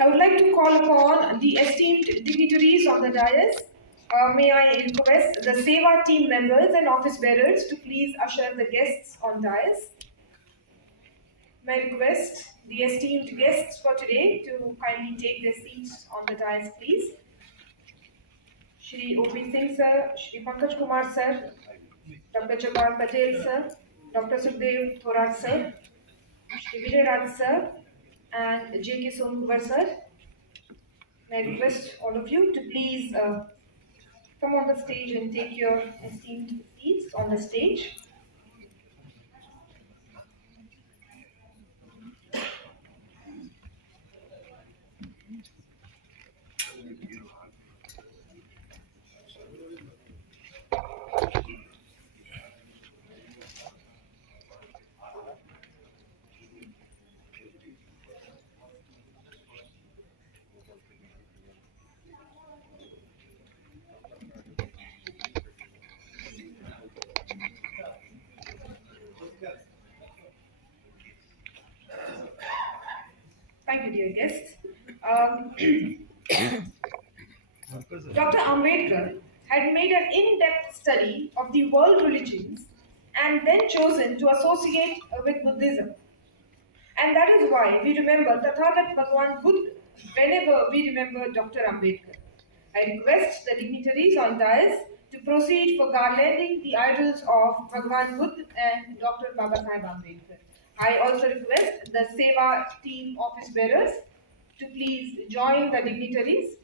I would like to call upon the esteemed dignitaries on the dais. May I request the Seva team members and office bearers to please usher the guests on dais. May I request the esteemed guests for today to kindly take their seats on the dais, please. Shri O.P. Singh sir, Shri Pankaj Kumar sir, Dr. Jabbar Patel sir, Dr. Sukhdev Thorat sir, Shri Vijay Raj sir, and J.K. Sonkubar sir. May I request all of you to please come on the stage and take your esteemed seats on the stage. Thank you, dear guests. Dr. Ambedkar had made an in-depth study of the world religions and then chosen to associate with Buddhism. And that is why we remember Tathagat Bhagwan Buddha whenever we remember Dr. Ambedkar. I request the dignitaries on dais to proceed for garlanding the idols of Bhagwan Buddha and Dr. Babasaheb Ambedkar. I also request the Seva team office bearers to please join the dignitaries.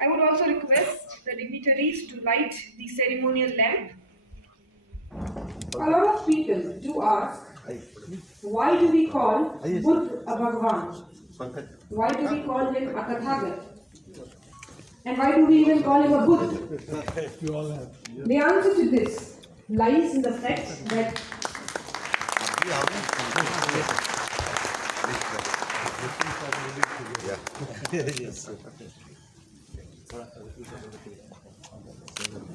I would also request the dignitaries to light the ceremonial lamp. A lot of people do ask, why do we call Buddha a Bhagwan? Why do we call him a Tathagat? And why do we even call him a Buddha? The answer to this lies in the fact that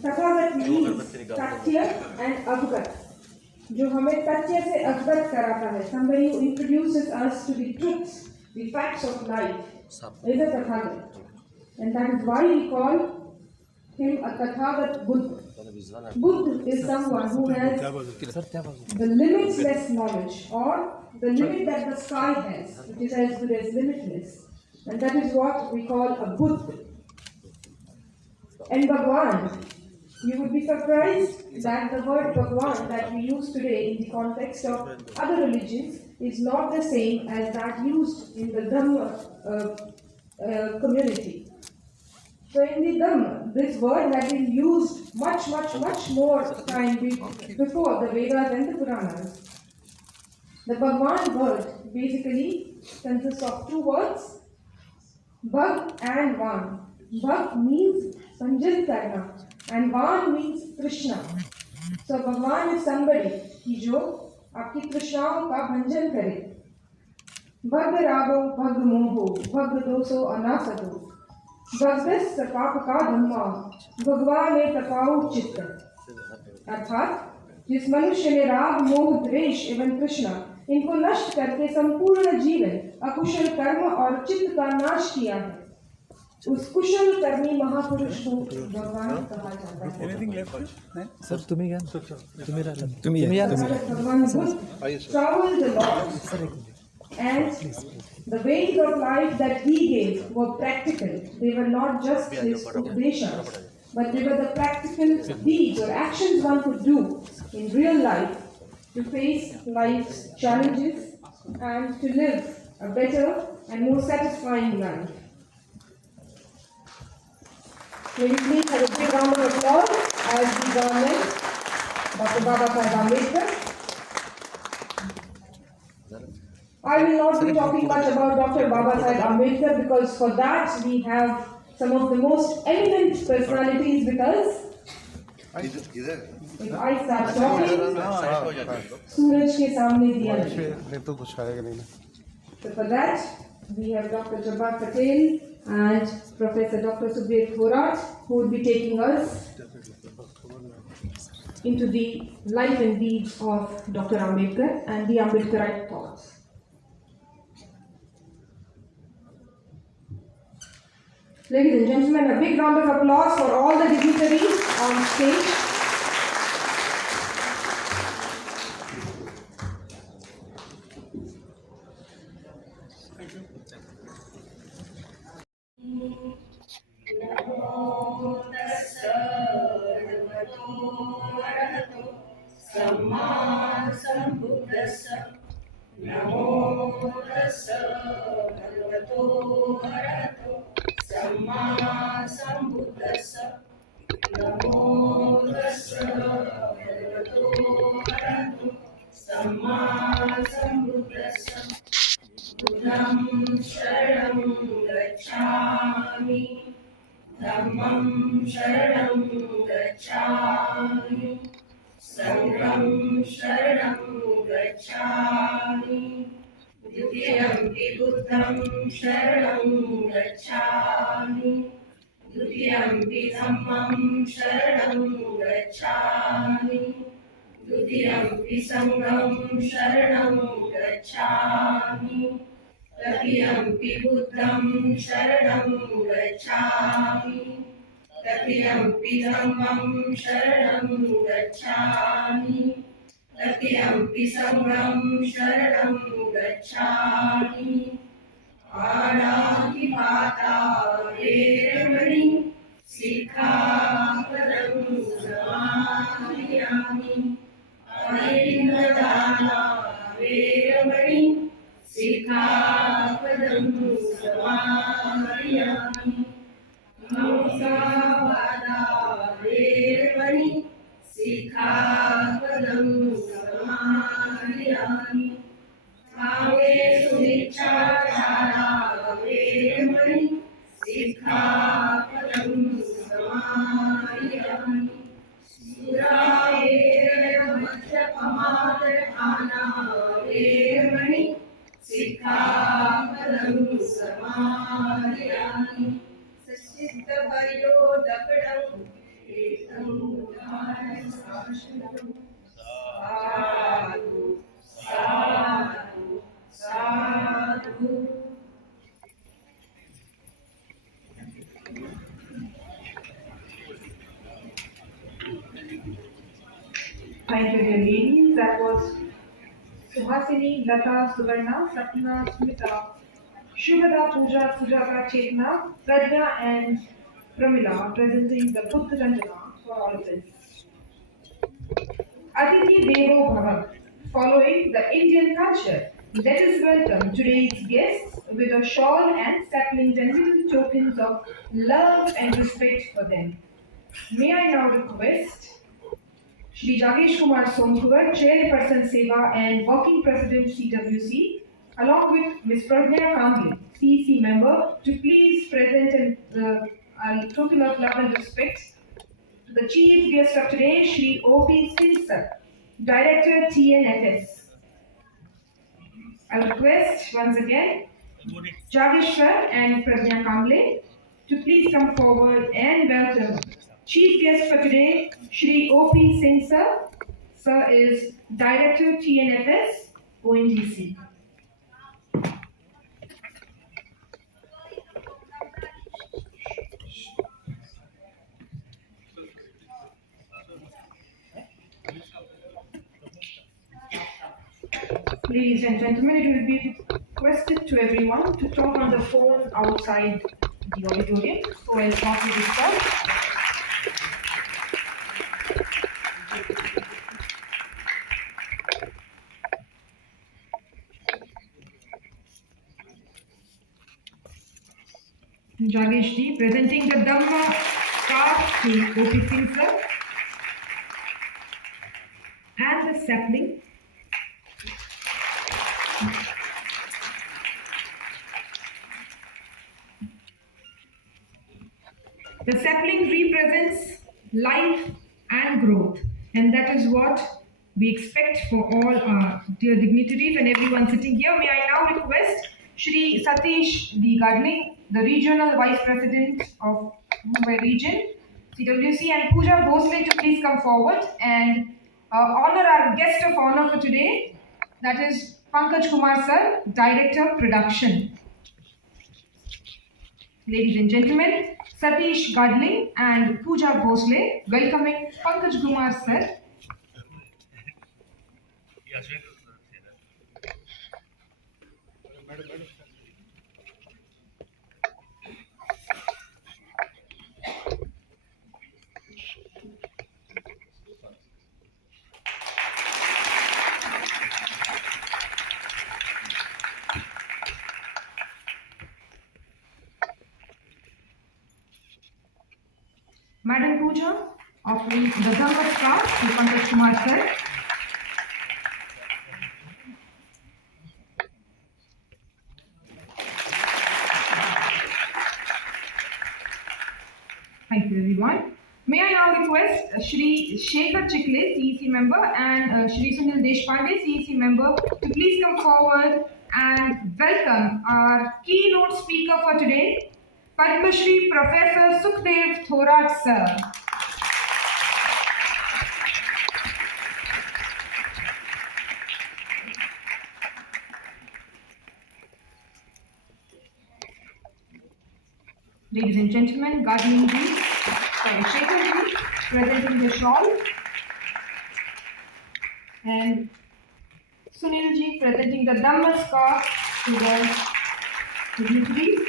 Tathagat means Tatya and Avgat. जो हमें तथ्य से अवगत कराता है, somebody who introduces us to the truths, the facts of life, is a Tathagat. And that is why we call him a Tathagat Buddha. Buddha is someone who has the limitless knowledge, or the limit that the sky has, which is as good as limitless. And that is what we call a Buddha. And Bhagwan, you would be surprised that the word Bhagwan that we use today in the context of other religions is not the same as that used in the Dhamma community. So in the Dhamma, this word had been used much more time before the Vedas and the Puranas. The Bhagwan word basically consists of two words, Bhag and Van. Bhag means Sanjit Karna and Van means Krishna. So Bhagwan is somebody ki jo aapki Krishnaon ka bhanjan kare. Bhag rago bhag moho bhag doso anasato. Bhagdas sapap ka dhamma Bhagwan e tapau chitta. अर्थात जिस मनुष्य ने राग मोह द्वेष एवं कृष्णा इनको नष्ट करके संपूर्ण जीवन अकुशल कर्म और चित्त का नाश किया है, उस कुशल कर्मी महापुरुष को भगवान कहा जाता है। सर तुम्ही घ्या, भगवान Buddha traveled the Lord, and the ways of life that he gave were practical. They were not just his updeshas, but they were the practical deeds or actions one could do in real life to face life's challenges and to live a better and more satisfying life. May we please have a big round of applause as we garland Dr. Babasaheb Ambedkar. I will not be talking much about Dr. Babasaheb Ambedkar because for that we have some of the most eminent personalities with us. If I start talking, Suraj ke samne diya nahi. So for that, we have Dr. Jabbar Patel and Professor Dr. Sukhdev Thorat, who will be taking us into the life and deeds of Dr. Ambedkar and the Ambedkarite thoughts. Ladies and gentlemen, a big round of applause for all the dignitaries on stage. नमो तस्स भगवतो अरहतो सम्मा सम्बुद्दस्स नमो तस्स भगवतो अरहतो सम्मा सम्बुद्दस्स बुद्धं शरणं गच्छामि धम्मं शरणं गच्छामि संघं शरणं गच्छामि द्वितीयंपि बुद्धं शरणं गच्छामि द्वितीयंपि धम्मं शरणं गच्छामि द्वितीयंपि संघं शरणं गच्छामि तृतीयंपि बुद्धं शरणं गच्छामि तृतीयंपि धम्मं शरणं गच्छामि तृतीयंपि संघं शरणं गच्छामि पाणातिपाता वेरमणि सिक्खापदं समादयामि अनेनदाना वेरमणि सिक्खापदं समादयामि मुसावादा वेरमणि सिक्खापदं समादयामि कामेषु मिच्छाचारा वेरमणि सिक्खापदं समादयामि सुरामेरमद्यपमादपाना वेरमणि सिक्खापदं समादयामि सिद्धभयोदपडं एतं दानशासनं साधु साधु साधु. Thank you, dear ladies. That was Suhasini, Lata, Suvarna, Sapna, Smita, Shubhada, Pooja, Sujata, Chetna, Prajna, and Pramila presenting the Buddha Ranjana for all of this. Aditi Devo Bhava. Following the Indian culture, let us welcome today's guests with a shawl and sapling general tokens of love and respect for them. May I now request Shri Jagesh Kumar Somkuvar, Chairperson Seva and Working President CWC, along with Ms. Pragya Kamble, CEC member, to please present a token of love and respect to the chief guest of today, Shri O.P. Singh sir, Director TNFS. I request once again Jagesh sir and Pragya Kamble to please come forward and welcome chief guest for today, Shri O.P. Singh sir. Sir is Director TNFS, ONGC. Ladies and gentlemen, it will be requested to everyone to talk on the phone outside the auditorium. So I'll start with this sir. Jagesh ji presenting the Dhamma card to O.P. Singh sir and the sapling. The sapling represents life and growth, and that is what we expect for all our dear dignitaries and everyone sitting here. May I now request Shri Satish D. Gadling, the Regional Vice President of Mumbai Region, CWC and Pooja Bhosle to please come forward and honor our guest of honor for today, that is Pankaj Kumar sir, Director Production. Ladies and gentlemen, Satish Gadling and Pooja Bhosle welcoming Pankaj Kumar sir. Madam Pooja offering the Namaskar to Pankaj Kumar sir. Thank you everyone. May I now request Shri Shekhar Chikle, CEC member, and Shri Sunil Deshpande, CEC member, to please come forward and welcome our keynote speaker for today, Padma Shri Professor Sukhdev Thorat sir. Ladies and gentlemen, Gadling ji, Shekhar ji presenting the shawl, and Sunil ji presenting the Namaskar to the dignitaries.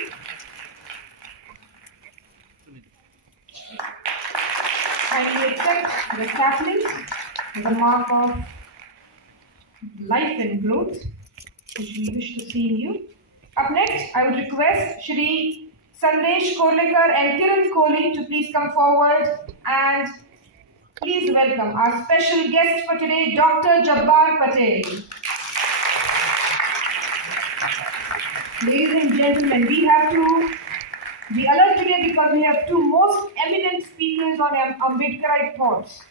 Kindly accept the sapling, the mark of life and growth, which we wish to see in you. Up next, I would request Shri Sandesh Korlekar and Kiran Kohli to please come forward and please welcome our special guest for today, Dr. Jabbar Patel. Ladies and gentlemen, we have to be alert today because we have two most eminent speakers on Ambedkarite thoughts.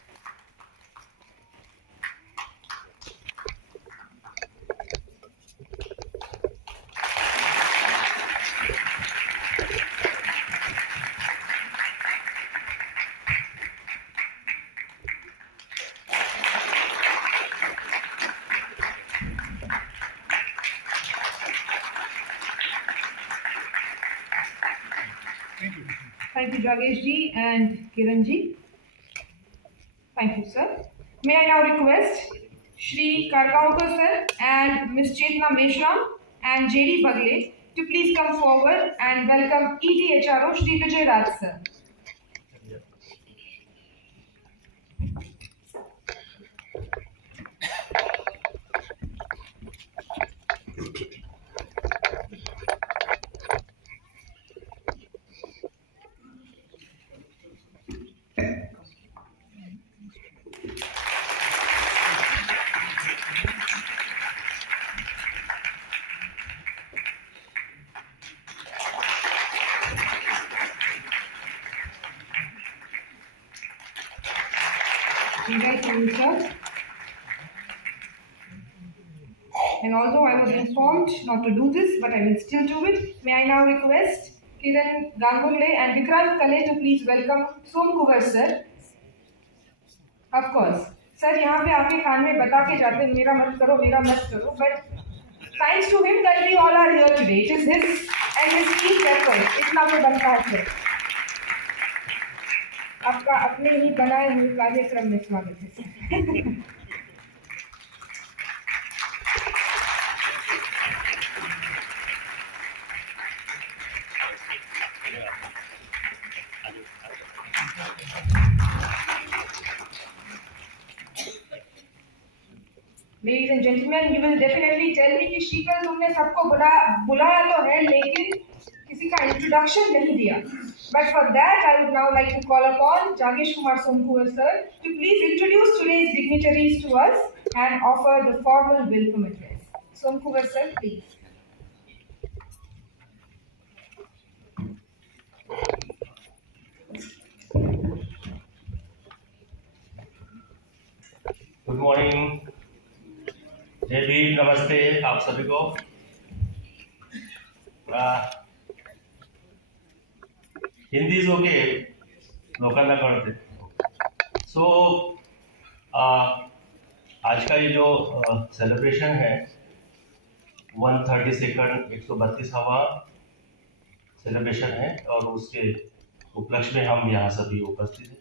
Thank you, Jagesh ji and Kiran ji. Thank you, sir. May I now request Shri Kargaonkar sir and Ms. Chetna Meshram and J.D. Bagle to please come forward and welcome EDHRO Shri Vijay Raj sir. Thank you, sir. And although I was informed not to do this, but I will still do it, may I now request Kiran Ganguly and Vikrant Kale to please welcome Som Kuvar sir. Of course, sir, यहाँ पे आपके कान में बता के जाते हैं मेरा मत करो, but thanks to him that we all are here today. It is his and his team's effort. इतना तो बनता है सर. आपका अपने ही बनाए हुए कार्यक्रम में स्वागत है sir. Ladies and gentlemen, you will definitely tell me कि शीतल तुमने सबको बुलाया तो है लेकिन किसी का introduction नहीं दिया. But for that, I would now like to call upon Jagesh Kumar Somkuvar sir to please introduce today's dignitaries to us and offer the formal welcome address. Somkuvar sir, please. Good morning. जय भीम, नमस्ते आप सभी को. Hindi is okay, लोकांना कळते. सो आज का ये जो सेलिब्रेशन है 132nd 132वां सेलिब्रेशन है और उसके उपलक्ष्य में हम यहाँ सभी उपस्थित हैं.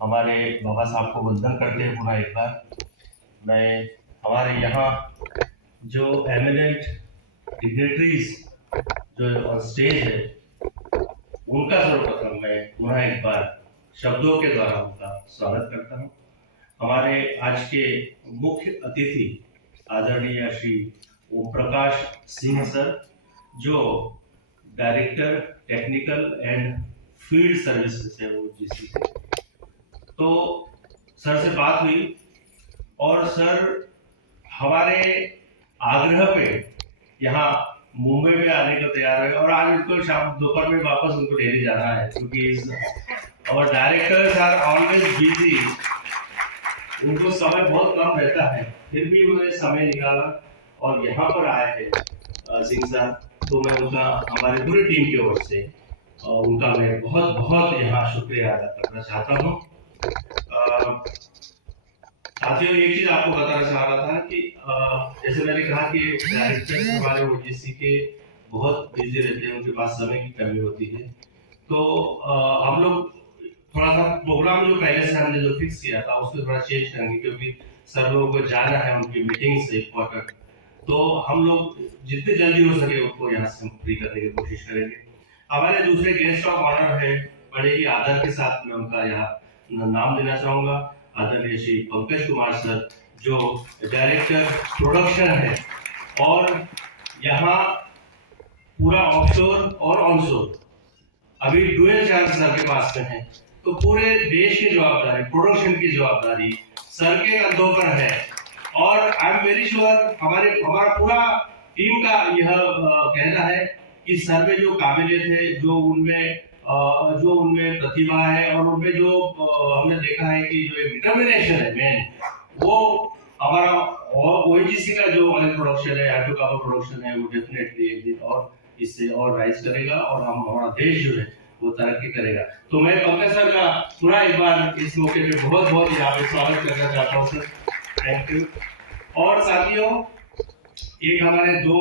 हमारे बाबा साहब को वंदन करते हैं पुनः एक बार. मैं हमारे यहाँ जो एमिनेंट डिग्नेटरीज जो ऑन स्टेज है उनका सर्वप्रथम मैं पुनः एक बार शब्दों के द्वारा उनका स्वागत करता हूँ. हमारे आज के मुख्य अतिथि आदरणीय श्री ओम प्रकाश सिंह सर, जो director technical and field services है वो जीसी. तो सर से बात हुई और सर हमारे आग्रह पे यहाँ मुंबई में आने को तैयार है और आज उनको शाम दोपहर में वापस उनको डेली जाना है क्योंकि और डायरेक्टर्स आर ऑलवेज बिजी, उनको समय बहुत कम रहता है, फिर भी उन्होंने समय निकाला और यहाँ पर आए हैं सिंह साहब. तो मैं उनका हमारे पूरी टीम की ओर से उनका मैं बहुत बहुत यहाँ शुक्रिया अदा करना चाहता हूँ. साथियों, एक चीज आपको बताना चाह रहा था कि जैसे मैंने कहा कि डायरेक्टर्स हमारे ओजीसी के बहुत बिजी रहते हैं, उनके पास समय की कमी होती है. तो हम लोग थोड़ा सा प्रोग्राम जो पहले से हमने जो फिक्स किया था उसको थोड़ा चेंज करेंगे क्योंकि सर लोगों को जाना है उनकी मीटिंग से इम्पोर्टेंट. तो हम लोग जितने जल्दी हो सके उनको यहाँ से फ्री करने की कोशिश करेंगे. हमारे दूसरे गेस्ट ऑफ ऑनर है, बड़े ही आदर के साथ मैं उनका यहाँ नाम देना चाहूंगा, आदरणीय श्री पंकज कुमार सर, जो डायरेक्टर प्रोडक्शन है और यहाँ पूरा ऑफशोर और ऑनशोर अभी डुअल चार्ज सर के पास में है. तो पूरे देश की जवाबदारी, प्रोडक्शन की जवाबदारी सर के कंधों पर है और आई एम वेरी श्योर हमारा पूरा टीम का यह कहना है कि सर में जो काबिलियत है, जो उनमें प्रतिभा है और उनमें जो हमने देखा है कि जो डिटर्मिनेशन है मेन, वो हमारा ओएनजीसी का जो ऑयल प्रोडक्शन है, हाइड्रोकार्बन प्रोडक्शन है, वो डेफिनेटली एक दिन और इससे और राइज करेगा और हमारा देश जो है वो तरक्की करेगा. तो मैं पंकज सर का पूरा एक बार इस मौके पे बहुत बहुत यहाँ पे स्वागत करना चाहता हूँ सर. Thank you. और साथियों, एक हमारे दो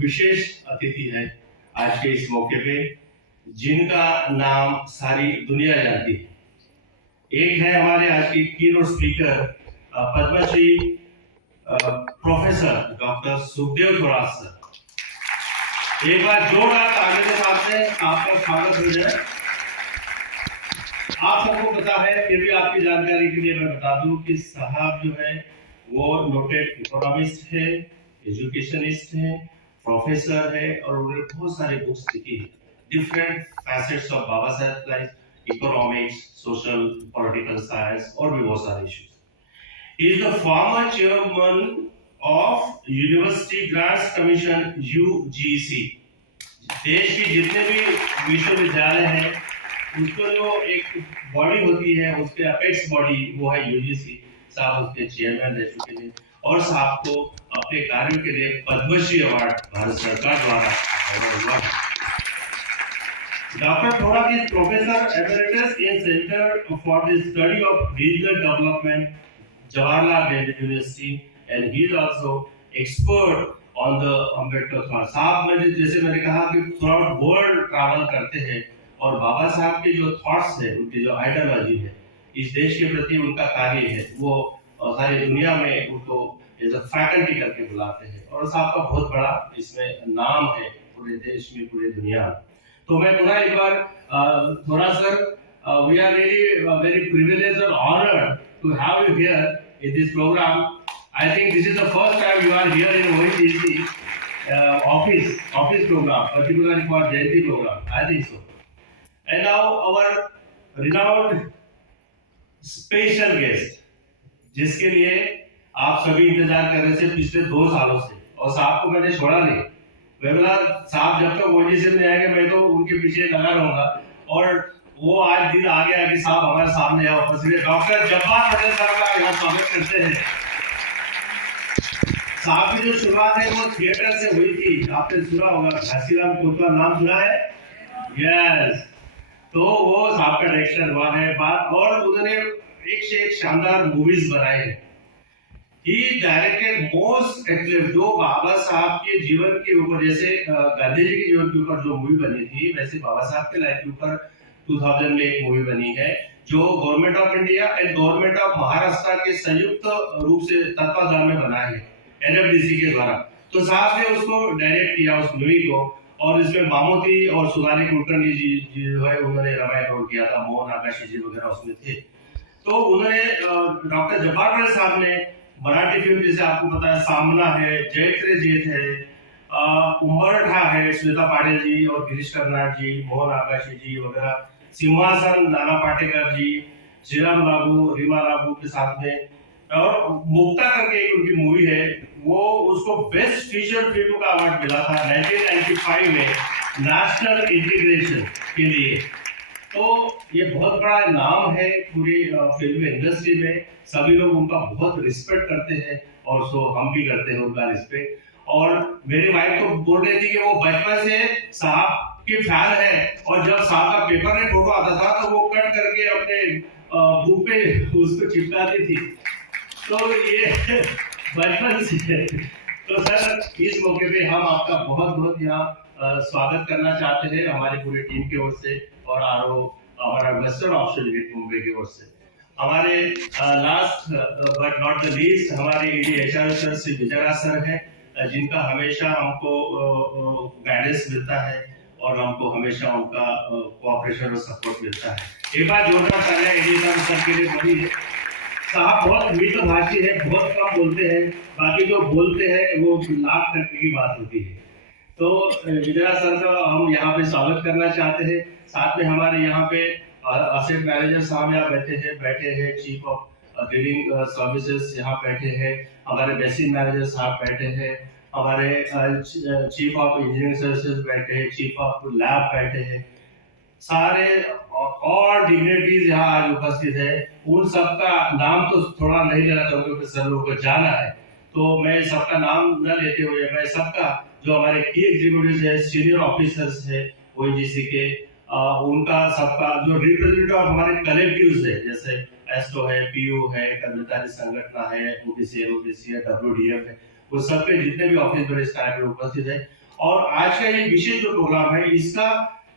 विशेष अतिथि है आज के इस मौके पे जिनका नाम सारी दुनिया जानती है. एक है हमारे आज के keynote speaker Padmashri professor doctor Sukhadeo Thorat sir. एक बार जोरदार तालियों के साथ से आपका स्वागत हो जाए. आप सबको पता है, फिर भी आपकी जानकारी के लिए मैं बता दूं कि साहब जो है वो नोटेड इकोनॉमिस्ट है, एजुकेशनिस्ट है, प्रोफेसर है और उन्होंने बहुत सारे बुक्स लिखी है डिफरेंट फैसेट्स ऑफ बाबा साहब life, economics, social, political science और भी बहुत सारे issues. He is the former chairman of university grants commission UGC. देश के जितने भी विश्वविद्यालय हैं उसको जो एक बॉडी होती है, उसके अपेक्स बॉडी वो है UGC. साहब उसके चेयरमैन रह चुके हैं और साहब को अपने कार्यों के लिए पद्मश्री अवार्ड भारत सरकार द्वारा अवार्ड हुआ. Doctor Thorat is professor emeritus in centre for the study of regional development, Jawaharlal Nehru University, and he is also expert on the Ambedkar thought. साहब मैंने जैसे मैंने कहा कि थ्रूआउट वर्ल्ड ट्रैवल करते हैं और बाबा साहब के जो थॉट्स है, उनकी जो आइडियोलॉजी है, इस देश के प्रति उनका कार्य है, वो सारी दुनिया में उनको एज अ फैकल्टी करके बुलाते हैं और साहब का बहुत बड़ा इसमें नाम है पूरे देश में, पूरे दुनिया में. तो मैं पुनः एक बार थोड़ा sir, we are really very privileged और honoured to have you here in this program. I think this is the first time you are here in OENGC office program, particularly for Jayanti program. I think so. And now our renowned special guest, जिसके लिए आप सभी इंतजार कर रहे थे पिछले 2 सालों से और साहब को मैंने छोड़ा नहीं. मैं बोला साहब जब तक OENGC में आएंगे मैं तो उनके पीछे लगा रहूंगा और वो आज दिन आ गया कि साहब हमारे सामने आओ. उपस्थित डॉक्टर जब्बार पटेल साहब का यहाँ स्वागत करते हैं. साहब की जो शुरुआत है वो थिएटर से हुई थी, आपने सुना होगा, घासीराम कोतवाल नाम सुना है? यस. तो वो साहब का डायरेक्शन हुआ है बात, और उन्होंने एक से एक शानदार मूवीज बनाए हैं। ही डायरेक्टेड मोस्ट एक्टिव, जो बाबा साहब के जीवन के ऊपर, जैसे गांधी जी के जीवन के ऊपर जो मूवी बनी थी, वैसे बाबा साहब के लाइफ के ऊपर 2000 में एक मूवी बनी है, जो government of India and government of Maharashtra के संयुक्त रूप से तत्वाधान में बना है, एनएफडीसी के द्वारा। तो साहब ने उसको डायरेक्ट किया उस मूवी को, और इसमें मामोती और सुनानी कुलकर्णी जी जो है उन्होंने रामायण रोल किया था, मोहन आकाशी जी वगैरह उसमें थे। तो उन्होंने डॉक्टर जब्बार साहब ने मराठी फिल्म, जैसे आपको पता है सामना है, जैत्रे जेठ है, उमरठा है, श्वेता पाटिल जी और गिरीश कर्नाड जी, मोहन आकाशी जी वगैरह, सिंहासन नाना पाटेकर जी, श्रीराम लागू, रीमा लागू के साथ में, और मुक्ता करके एक उनकी मूवी है, वो उसको बेस्ट फीचर फिल्म का अवार्ड मिला था 1995 में नेशनल इंटीग्रेशन के लिए। तो ये बहुत बड़ा नाम है पूरी फिल्म इंडस्ट्री में, सभी लोग उनका बहुत रिस्पेक्ट करते हैं, और सो हम भी करते हैं उनका रिस्पेक्ट। और मेरी वाइफ तो बोल रही थी कि वो बचपन से साहब की फैन है, और जब साहब का पेपर में फोटो आता था तो वो कट करके अपने बुक पे उसको चिपकाती थी। तो ये बचपन से। तो सर इस मौके पे हम आपका बहुत बहुत यहाँ स्वागत करना चाहते हैं हमारी पूरी टीम की ओर से, और हमारा वेस्टर्न ऑफिशियल यूनिट मुंबई की ओर से। हमारे last but not the least हमारे HR sir Shri Vijayraj sir हैं, जिनका हमेशा हमको गाइडेंस मिलता है, और हमको हमेशा उनका कोऑपरेशन और सपोर्ट मिलता है। एक बार जोरदार तालियां एचआर सर के लिए बड़ी है। साहब बहुत मीठभाषी है, बहुत कम बोलते हैं, बाकी जो बोलते हैं वो लाख करके की बात होती है। तो विजय सर का हम यहाँ पे स्वागत करना चाहते हैं। साथ में हमारे यहाँ पे असेट मैनेजर साहब यहाँ बैठे हैं, चीफ ऑफ बिल्डिंग सर्विसेज यहाँ बैठे हैं, हमारे बेसिक मैनेजर साहब बैठे हैं, हमारे चीफ ऑफ इंजीनियरिंग सर्विसेज बैठे हैं, चीफ ऑफ लैब बैठे हैं, सारे और डिग्निटीज यहाँ आज उपस्थित है। उन सबका नाम तो थोड़ा नहीं लेना चाहूंगा क्योंकि सर लोगों को जाना है, तो मैं सबका नाम न लेते हुए मैं सबका जो हमारे की एग्जीक्यूटिव है, सीनियर ऑफिसर्स है ओएनजीसी के, उनका सबका जो रिप्रेजेंटेटिव हमारे कलेक्टिव्स है, जैसे एस्टो है, पीयू है, कर्मचारी संगठन है, ओबीसी है, डब्ल्यूडीएफ है, वो सबके जितने भी ऑफिस बड़े स्टाफ उपस्थित है। और आज का ये विशेष जो प्रोग्राम है, इसका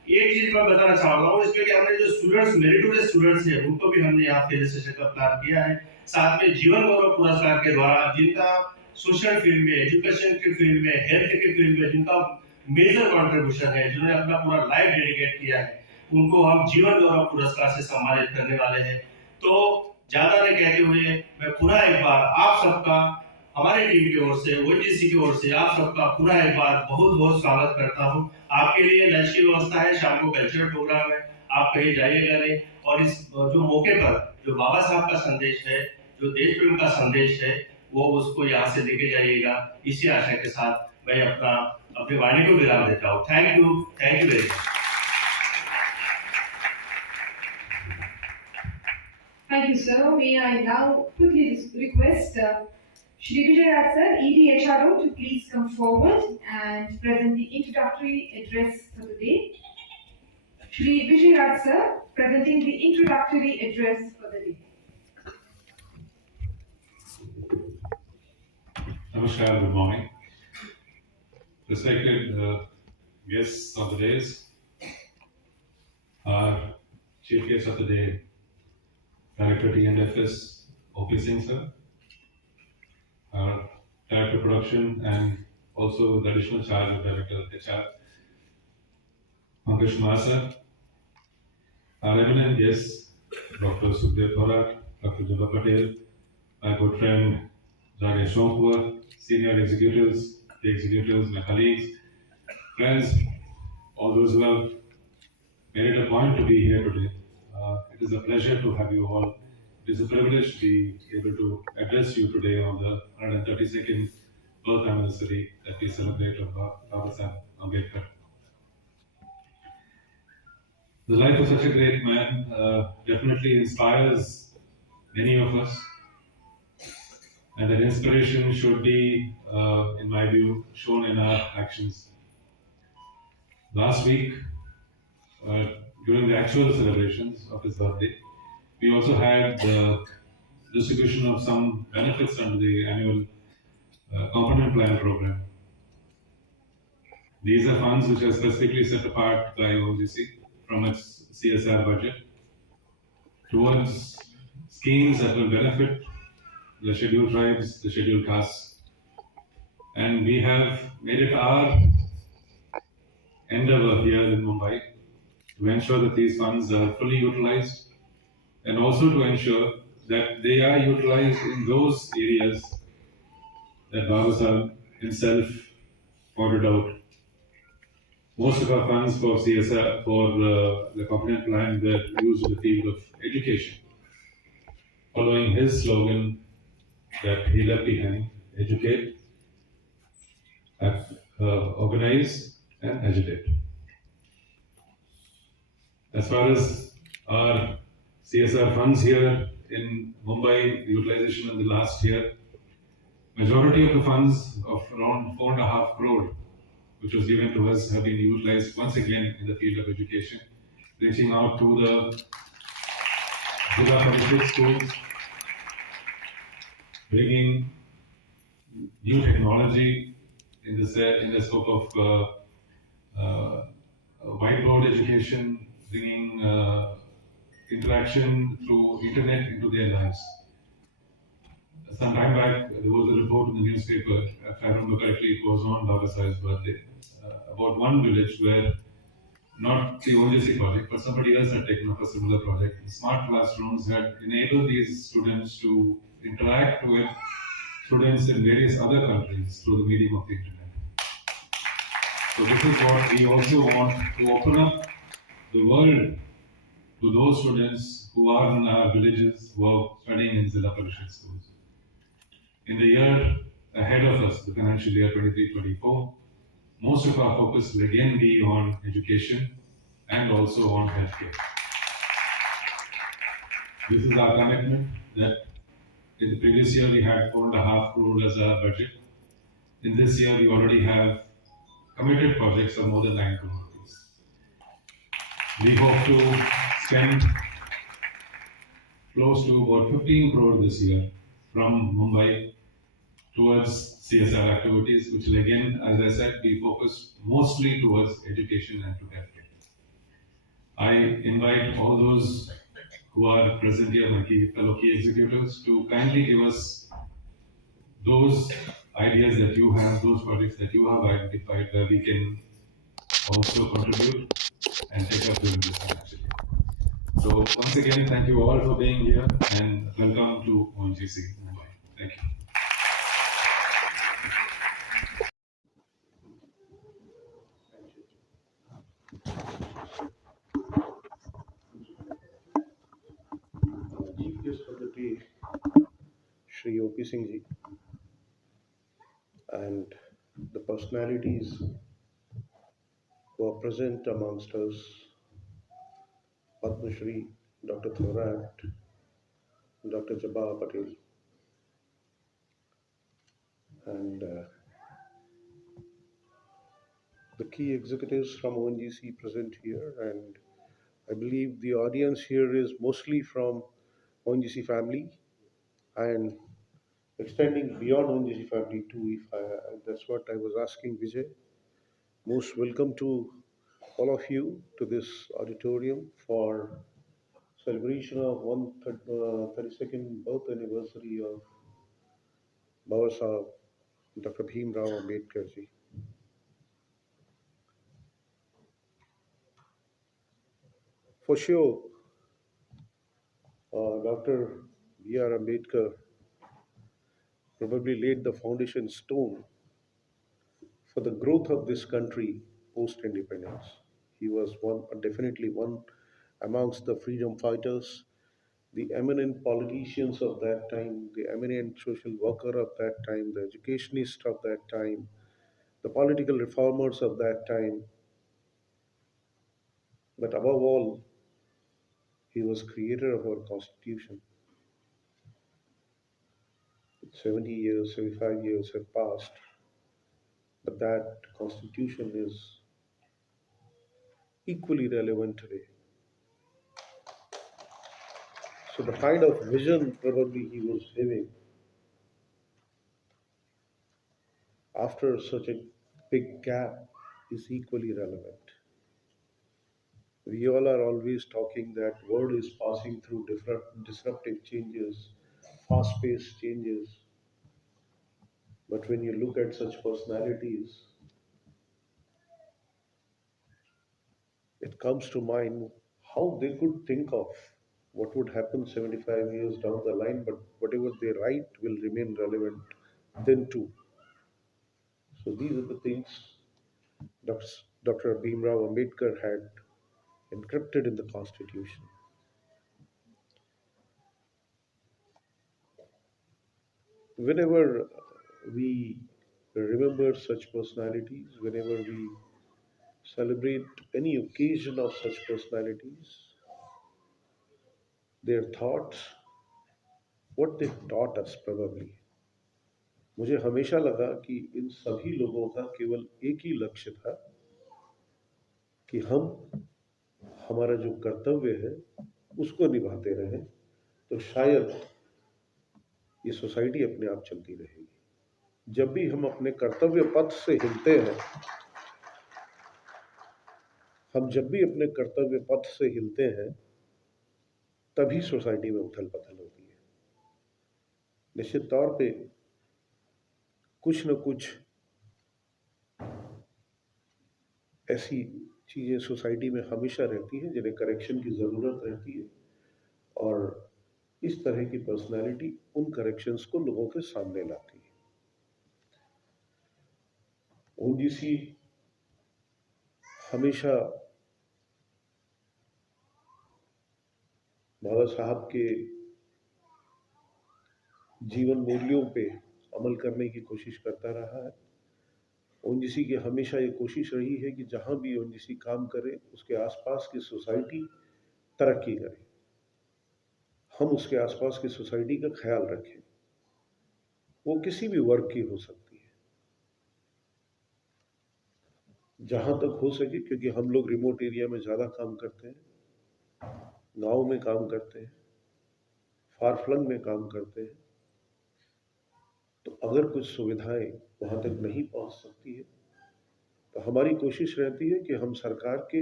एक चीज मैं बताना चाहूंगा, इसमें कि हमने जो स्टूडेंट्स मेरिटोरियस स्टूडेंट्स हैं उनको भी हमने यहाँ फेलिसिटेशन का प्लान किया है। साथ में जीवन गौरव पुरस्कार के द्वारा जिनका सोशल फील्ड में, एजुकेशन के फील्ड में, हेल्थ के फील्ड में जिनका मेजर कंट्रीब्यूशन है, जिन्होंने अपना पूरा लाइफ डेडिकेट किया है, उनको हम जीवन गौरव पुरस्कार से सम्मानित करने वाले हैं। तो ज्यादा नहीं कहते हुए मैं पुनः एक बार आप सबका हमारी टीम की ओर से, ओएनजीसी की ओर से आप सबका पूरा एक बार बहुत बहुत स्वागत करता हूं। आपके लिए लंच की व्यवस्था है, शाम को कल्चरल प्रोग्राम है, आप कहीं जाइएगा नहीं। और इस जो मौके पर जो बाबा साहब का संदेश है, जो देश प्रेम का संदेश है, वो उसको यहाँ से लेके जाइएगा। इसी आशा के साथ मैं अपनी वाणी को विराम देता हूँ। Thank you very much. Thank you, sir. May I now quickly request Shri Vijayaraj sir, EDHRO, to please come forward and present the introductory address for the day. Shri Vijayaraj sir, presenting the introductory address for the day. Namaskar, good morning. Respected guests of the days, our chief guest of the day, Director TNFS, O.P. Singh sir, our Director Production and also the additional charge of Director HR, Pankaj Kumar sir, our eminent guests, Dr. Sukhdev Thorat, Dr. Jabba Patel, my good friend Jage Shompur, senior executives, the executives, my colleagues, friends, all those who have made it a point to be here today. It is a pleasure to have you all. It is a privilege to be able to address you today on the 132nd birth anniversary that we celebrate of Baba Saheb Ambedkar. The life of such a great man definitely inspires many of us, and that inspiration should be, in my view, shown in our actions. Last week, during the actual celebrations of his birthday. We also had the distribution of some benefits under the annual component plan program. These are funds which are specifically set apart by ONGC from its CSR budget towards schemes that will benefit the scheduled tribes, the scheduled castes. And we have made it our endeavor here in Mumbai to ensure that these funds are fully utilized and also to ensure that they are utilized in those areas that Baba Sahib himself pointed out. Most of our funds for CSR, for the component plan, were used in the field of education, following his slogan that he left behind: educate, organize, and agitate. As far as our CSR funds here in Mumbai, the utilization in the last year, majority of the funds of around 4.5 crore, which was given to us, have been utilized once again in the field of education, reaching out to the Jilla Parishad schools, bringing new technology in the scope of whiteboard education, bringing interaction through internet into their lives. Some time back, there was a report in the newspaper, if I remember correctly, it was on Baba Sahib's birthday, about one village where not the ONGC project, but somebody else had taken up a similar project. Smart classrooms had enabled these students to interact with students in various other countries through the medium of the internet. So this is what we also want to open up the world to those students who are in our villages, who are studying in Zilla Parishad schools. In the year ahead of us, the financial year 23-24, most of our focus will again be on education and also on healthcare. This is our commitment that in the previous year we had 4.5 crore as our budget. In this year we already have committed projects of more than 9 crore rupees. We hope to spend close to about 15 crore this year from Mumbai towards CSR activities, which will again, as I said, be focused mostly towards education and to healthcare. I invite all those who are present here, my fellow key executives, to kindly give us those ideas that you have, those projects that you have identified where we can also contribute and take up during this financial year. So once again, thank you all for being here and welcome to ONGC Mumbai. Thank you. Chief guest of the day, Shri O.P. Singh ji, and the personalities who are present amongst us, Padma Shri, Dr. Thorat, Dr. Jabbar Patel, and the key executives from ONGC present here. And I believe the audience here is mostly from ONGC family and extending beyond ONGC family too. That's what I was asking Vijay. Most welcome to all of you to this auditorium for celebration of 132nd birth anniversary of Baba Sahib, Dr. Bhim Rao Ambedkar ji. For sure, Dr. B.R. Ambedkar probably laid the foundation stone for the growth of this country post-independence. He was definitely one amongst the freedom fighters, the eminent politicians of that time, the eminent social worker of that time, the educationist of that time, the political reformers of that time. But above all, he was creator of our constitution. 70 years, 75 years have passed, but that constitution is equally relevant today. So the kind of vision probably he was having after such a big gap is equally relevant. We all are always talking that world is passing through different disruptive changes, fast-paced changes. But when you look at such personalities, it comes to mind how they could think of what would happen 75 years down the line, but whatever they write will remain relevant then too. So these are the things Dr. Bhimrao Ambedkar had encrypted in the Constitution. Whenever we remember such personalities, whenever we celebrate any occasion of such personalities, their thoughts, what they taught us probably. मुझे हमेशा लगा कि इन सभी लोगों का केवल एक ही लक्ष्य था कि हम हमारा जो कर्तव्य है उसको निभाते रहें, तो शायद ये सोसाइटी अपने आप चलती रहेगी। जब भी हम अपने कर्तव्य पथ से हिलते हैं, तभी सोसाइटी में उथल पुथल होती है। निश्चित तौर पे कुछ न कुछ ऐसी चीजें सोसाइटी में हमेशा रहती हैं जिन्हें करेक्शन की जरूरत रहती है, और इस तरह की पर्सनालिटी उन करेक्शंस को लोगों के सामने लाती है। ओएनजीसी हमेशा बाबा साहब के जीवन मूल्यों पे अमल करने की कोशिश करता रहा है। ओएनजीसी की हमेशा ये कोशिश रही है कि जहां भी ओएनजीसी काम करे उसके आसपास की सोसाइटी तरक्की करे, हम उसके आसपास की सोसाइटी का ख्याल रखें। वो किसी भी वर्ग की हो सकती है, जहां तक हो सके, क्योंकि हम लोग रिमोट एरिया में ज़्यादा काम करते हैं, गांव में काम करते हैं, फार फ्लंग में काम करते हैं। तो अगर कुछ सुविधाएं वहां तक नहीं पहुंच सकती है, तो हमारी कोशिश रहती है कि हम सरकार के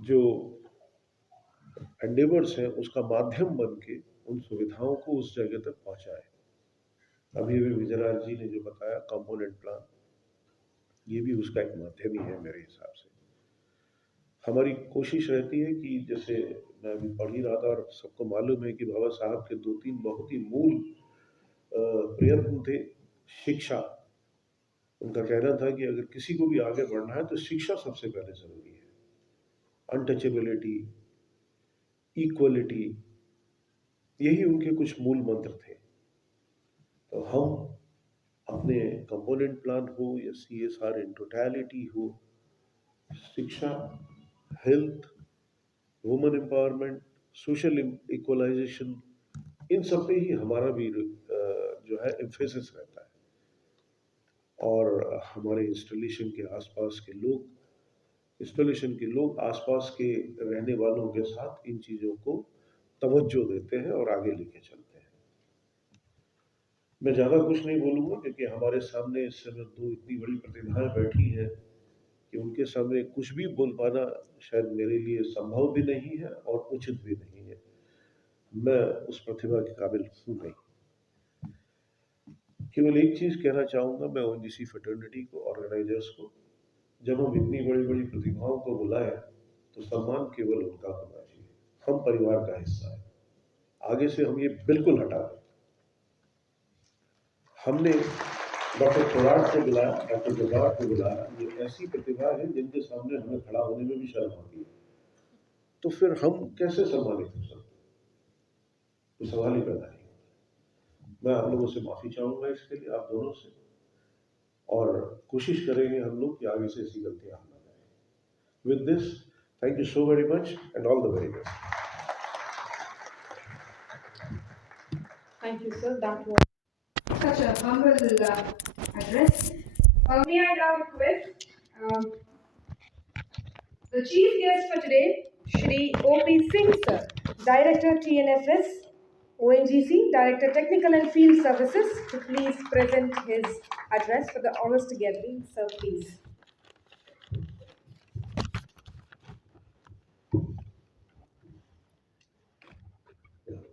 जो एंडेवर्स हैं उसका माध्यम बन के उन सुविधाओं को उस जगह तक पहुंचाए। अभी विजयराज जी ने जो बताया कंपोनेंट प्लान, ये भी उसका एक माध्यम ही है मेरे हिसाब से। हमारी कोशिश रहती है कि जैसे मैं अभी पढ़ ही रहा था और सबको मालूम है कि बाबा साहब के 2-3 बहुत ही मूल प्रयत्न थे। शिक्षा, उनका कहना था कि अगर किसी को भी आगे बढ़ना है तो शिक्षा सबसे पहले जरूरी है। अनटचेबिलिटी, इक्वलिटी, यही उनके कुछ मूल मंत्र थे। तो हम अपने कंपोनेंट प्लान हो या CSR इन टोटलिटी हो, शिक्षा, health, women empowerment, social equalisation, इन सब पे ही हमारा भी जो है एम्फेसिस रहता है। और हमारे इंस्टॉलेशन के लोग आसपास के रहने वालों के साथ इन चीज़ों को तवज्जो देते हैं और आगे लेके चलते हैं। मैं ज़्यादा कुछ नहीं बोलूँगा क्योंकि हमारे सामने इस समय 2 इतनी बड़ी प्रतिभाएं बैठी हैं कि उनके सामने कुछ भी बोल पाना शायद मेरे लिए संभव भी नहीं है और उचित भी नहीं है। मैं उस प्रतिभा के काबिल हूँ नहीं। केवल एक चीज़ कहना चाहूँगा मैं ओएनजीसी फ्रेटर्निटी को, ऑर्गेनाइजर्स को, जब हम इतनी बड़ी बड़ी प्रतिभाओं को बुलाएं तो सम्मान केवल उनका होना चाहिए। हम परिवार का हिस्सा है, आगे से हम ये बिल्कुल हटा दें। हमने डॉक्टर थोराट को बुलाया, डॉक्टर जब्बार को बुलाया, ये ऐसी प्रतिभा है जिनके सामने हमें खड़ा होने में भी शर्म आती है, तो फिर हम कैसे सम्मानित हो सकते? तो सवाल ही पैदा नहीं। मैं आप लोगों से माफी चाहूंगा इसके लिए, आप दोनों से, और कोशिश करेंगे हम लोग कि आगे से ऐसी गलतियां हम ना करें। With this, thank you so very much and all the very best. Thank you, sir. That was such a humble address. May I now request the chief guest for today, Shri Shri O.P. Singh Sir, Director TNFS, ONGC, Director Technical and Field Services, to please present his address for the August gathering. Sir, please.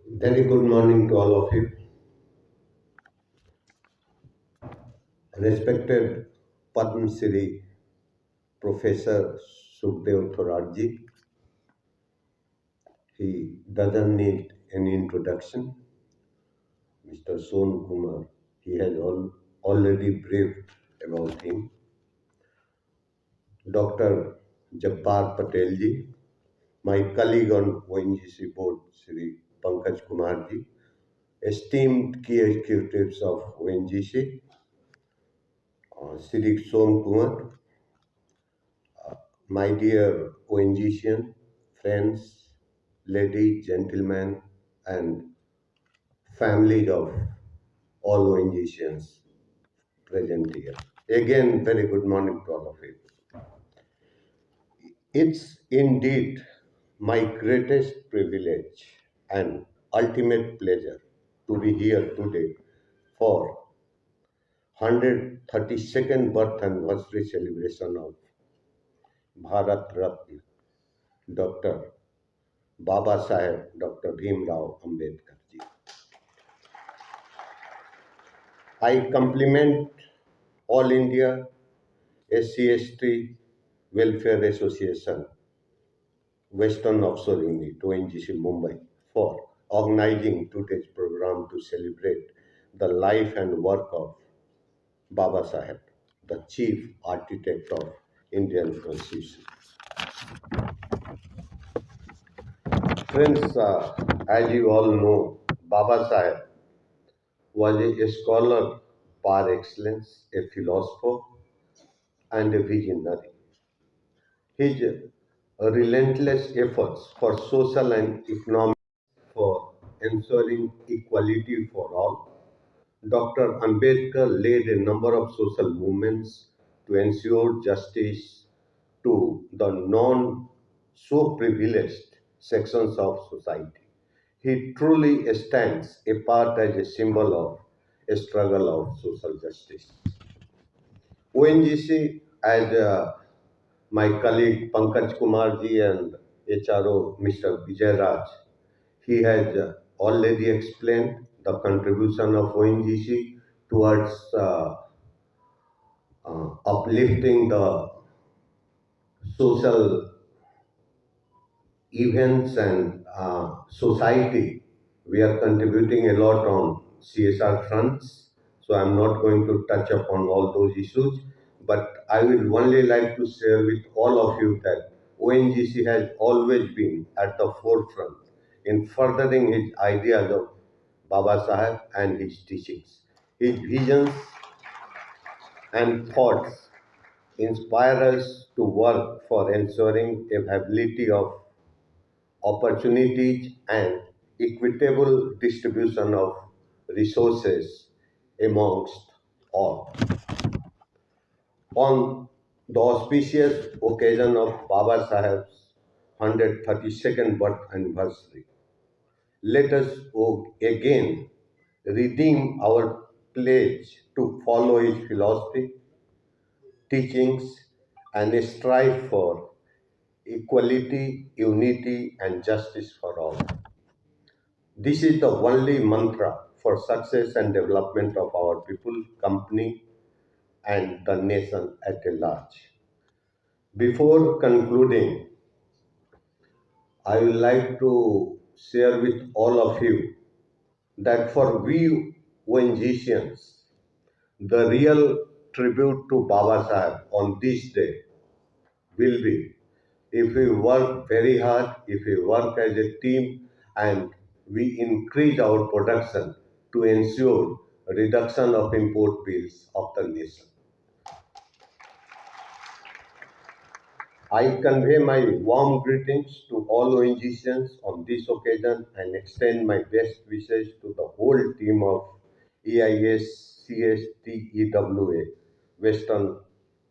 Very good morning to all of you. Respected Padma Shri Professor Sukhdev Thoratji, he doesn't need any introduction. Mr. Son Kumar, he has already briefed about him. Dr. Jabbar Patelji, my colleague on ONGC board, Shri Pankaj Kumarji, esteemed key executives of ONGC, Shri Son Kumar, my dear ONGCian friends, ladies, gentlemen, and families of all ONGCians present here. Again, very good morning to all of you. It's indeed my greatest privilege and ultimate pleasure to be here today for 132nd birth anniversary celebration of Bharat Ratna, Dr. Baba Saheb Dr. Bhimrao Ambedkar ji. I compliment All India SC/ST Welfare Association, Western Offshore Unit, ONGC Mumbai, for organizing today's program to celebrate the life and work of Baba Saheb, the chief architect of Indian Constitution. Friends, as you all know, Baba Saheb was a scholar par excellence, a philosopher, and a visionary. His relentless efforts for social and economic for ensuring equality for all, Dr. Ambedkar led a number of social movements to ensure justice to the non-so privileged sections of society. He truly stands apart as a symbol of a struggle of social justice. ONGC, as my colleague Pankaj Kumarji and HRO Mr. Vijay Raj, he has already explained the contribution of ONGC towards uplifting the social events and society. We are contributing a lot on CSR fronts, so I'm not going to touch upon all those issues, but I will only like to share with all of you that ONGC has always been at the forefront in furthering his ideas of Baba Saheb and his teachings. His visions and thoughts inspire us to work for ensuring availability of opportunities and equitable distribution of resources amongst all. On the auspicious occasion of Baba Saheb's 132nd birth anniversary, let us again redeem our pledge to follow his philosophy, teachings, and strive for equality, unity, and justice for all. This is the only mantra for success and development of our people, company, and the nation at large. Before concluding, I would like to share with all of you that for we ONGCians, the real tribute to Baba Saheb on this day will be if we work very hard, if we work as a team, and we increase our production to ensure reduction of import bills of the nation. I convey my warm greetings to all ONGCians on this occasion and extend my best wishes to the whole team of EIS CSTEWA Western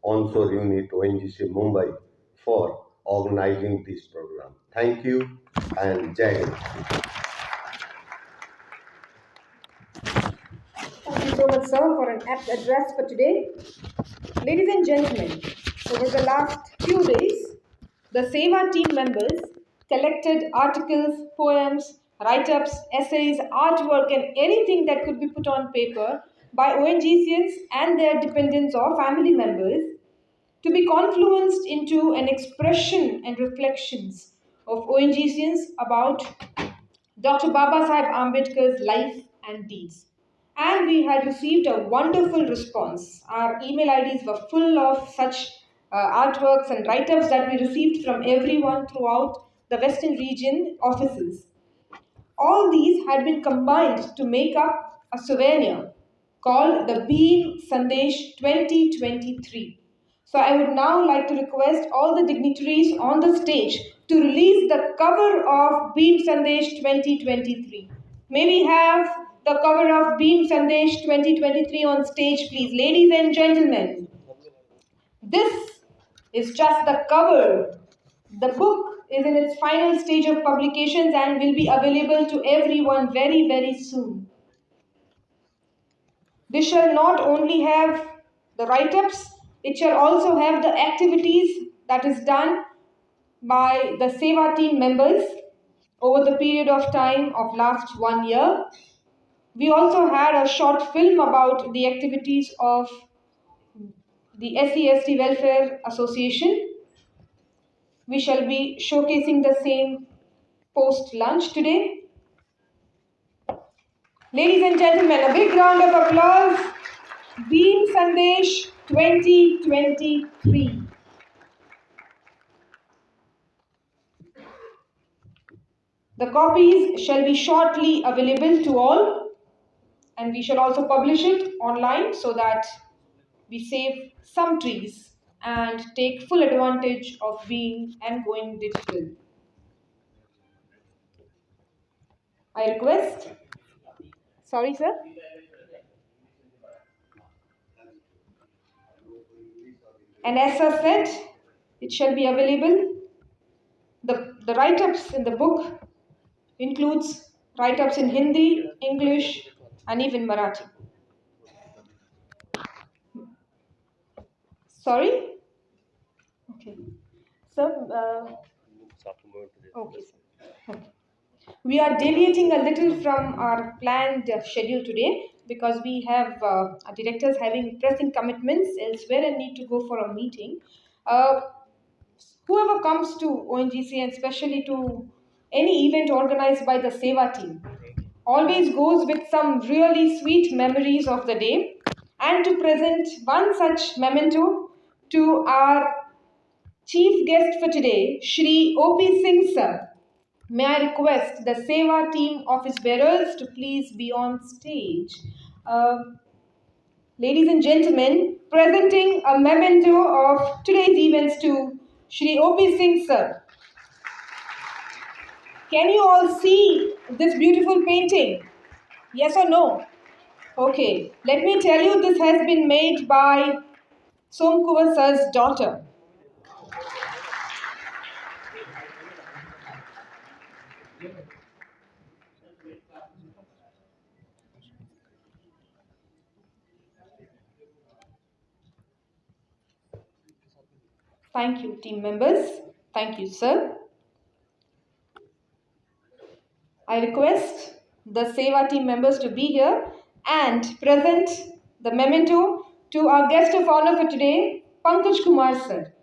Onshore Unit ONGC Mumbai for organizing this program. Thank you and Jai Hind. Thank you so much, sir, for an apt address for today. Ladies and gentlemen, over the last few days, the Seva team members collected articles, poems, write-ups, essays, artwork, and anything that could be put on paper by ONGCians and their dependents or family members to be confluenced into an expression and reflections of ONGCians about Dr. Baba Sahib Ambedkar's life and deeds. And we had received a wonderful response. Our email IDs were full of such artworks and write-ups that we received from everyone throughout the Western region offices. All these had been combined to make up a souvenir called the Beam Sandesh 2023. So I would now like to request all the dignitaries on the stage to release the cover of Beam Sandesh 2023. May we have the cover of Beam Sandesh 2023 on stage, please. Ladies and gentlemen, this is just the cover. The book is in its final stage of publications and will be available to everyone very, very soon. This shall not only have the write-ups, it shall also have the activities that is done by the Seva team members over the period of time of last 1 year. We also had a short film about the activities of the SC/ST Welfare Association. We shall be showcasing the same post-lunch today. Ladies and gentlemen, a big round of applause. Beam Sandesh 2023. The copies shall be shortly available to all, and we shall also publish it online so that we save some trees and take full advantage of being and going digital. I request. Sorry, sir. And as sir said, it shall be available. The write-ups in the book includes write-ups in Hindi, English, and even Marathi. Sorry? Okay. So, okay, sir. Okay. We are deviating a little from our planned schedule today because we have our directors having pressing commitments elsewhere and need to go for a meeting. Whoever comes to ONGC and especially to any event organized by the Seva team always goes with some really sweet memories of the day, and to present one such memento to our chief guest for today, Shri O.P. Singh sir. May I request the Seva team office bearers to please be on stage. Ladies and gentlemen, presenting a memento of today's events to Shri O.P. Singh sir. Can you all see this beautiful painting? Yes or no? Okay, let me tell you, this has been made by Somkuva sir's daughter. Thank you, team members. Thank you, sir. I request the Seva team members to be here and present the memento to our guest of honor for today, Pankaj Kumar sir.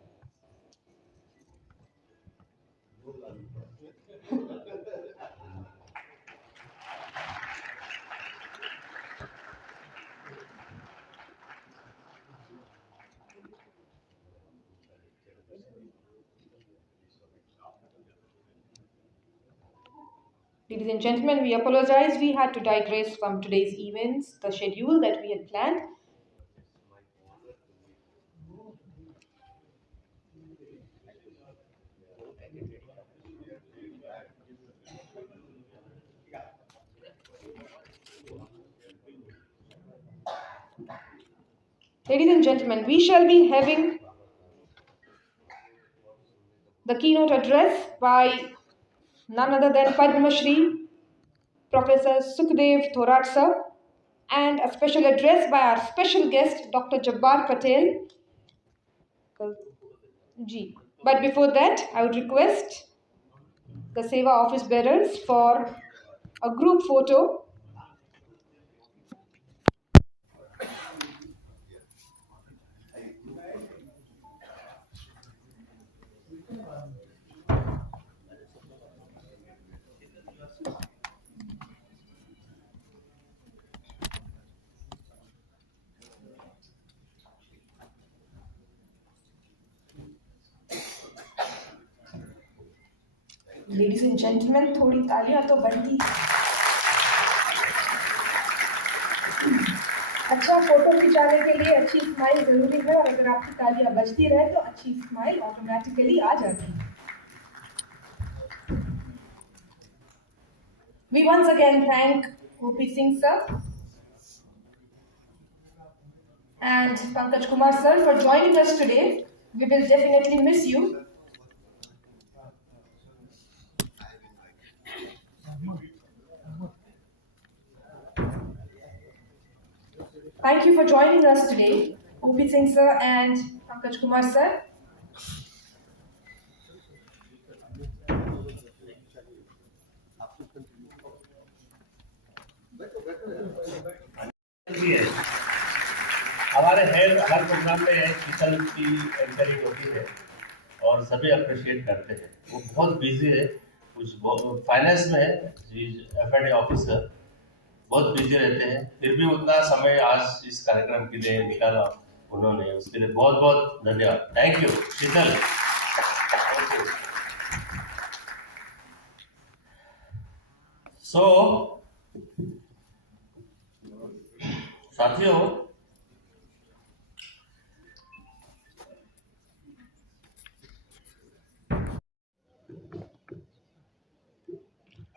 Ladies and gentlemen, we apologize. We had to digress from today's events, the schedule that we had planned. Ladies and gentlemen, we shall be having the keynote address by none other than Padma Shri, Professor Sukhdev Thorat sir, and a special address by our special guest, Dr. Jabbar Patel. But before that, I would request the Seva office bearers for a group photo. Ladies and gentlemen, थोड़ी तालियां तो बनती। अच्छा photo खिंचाने के लिए अच्छी smile जरूरी है, और अगर आपकी तालियां बजती रहे तो अच्छी स्माइल ऑटोमेटिकली आ जाती है। We once again thank O.P. Singh sir and Pankaj Kumar sir for joining us today. We will definitely miss you. Thank you for joining us today, O.P. Singh sir and Pankaj Kumar sir. हमारे हर programme में शीतल की anchoring होती है और सभी appreciate करते हैं। वो बहुत बिजी है, कुछ फाइनेंस में है, F&A ऑफिसर, बहुत बिजी रहते हैं, फिर भी उतना समय आज इस कार्यक्रम के लिए निकाला उन्होंने, उसके लिए बहुत बहुत धन्यवाद। थैंक यू शीतल। साथियों,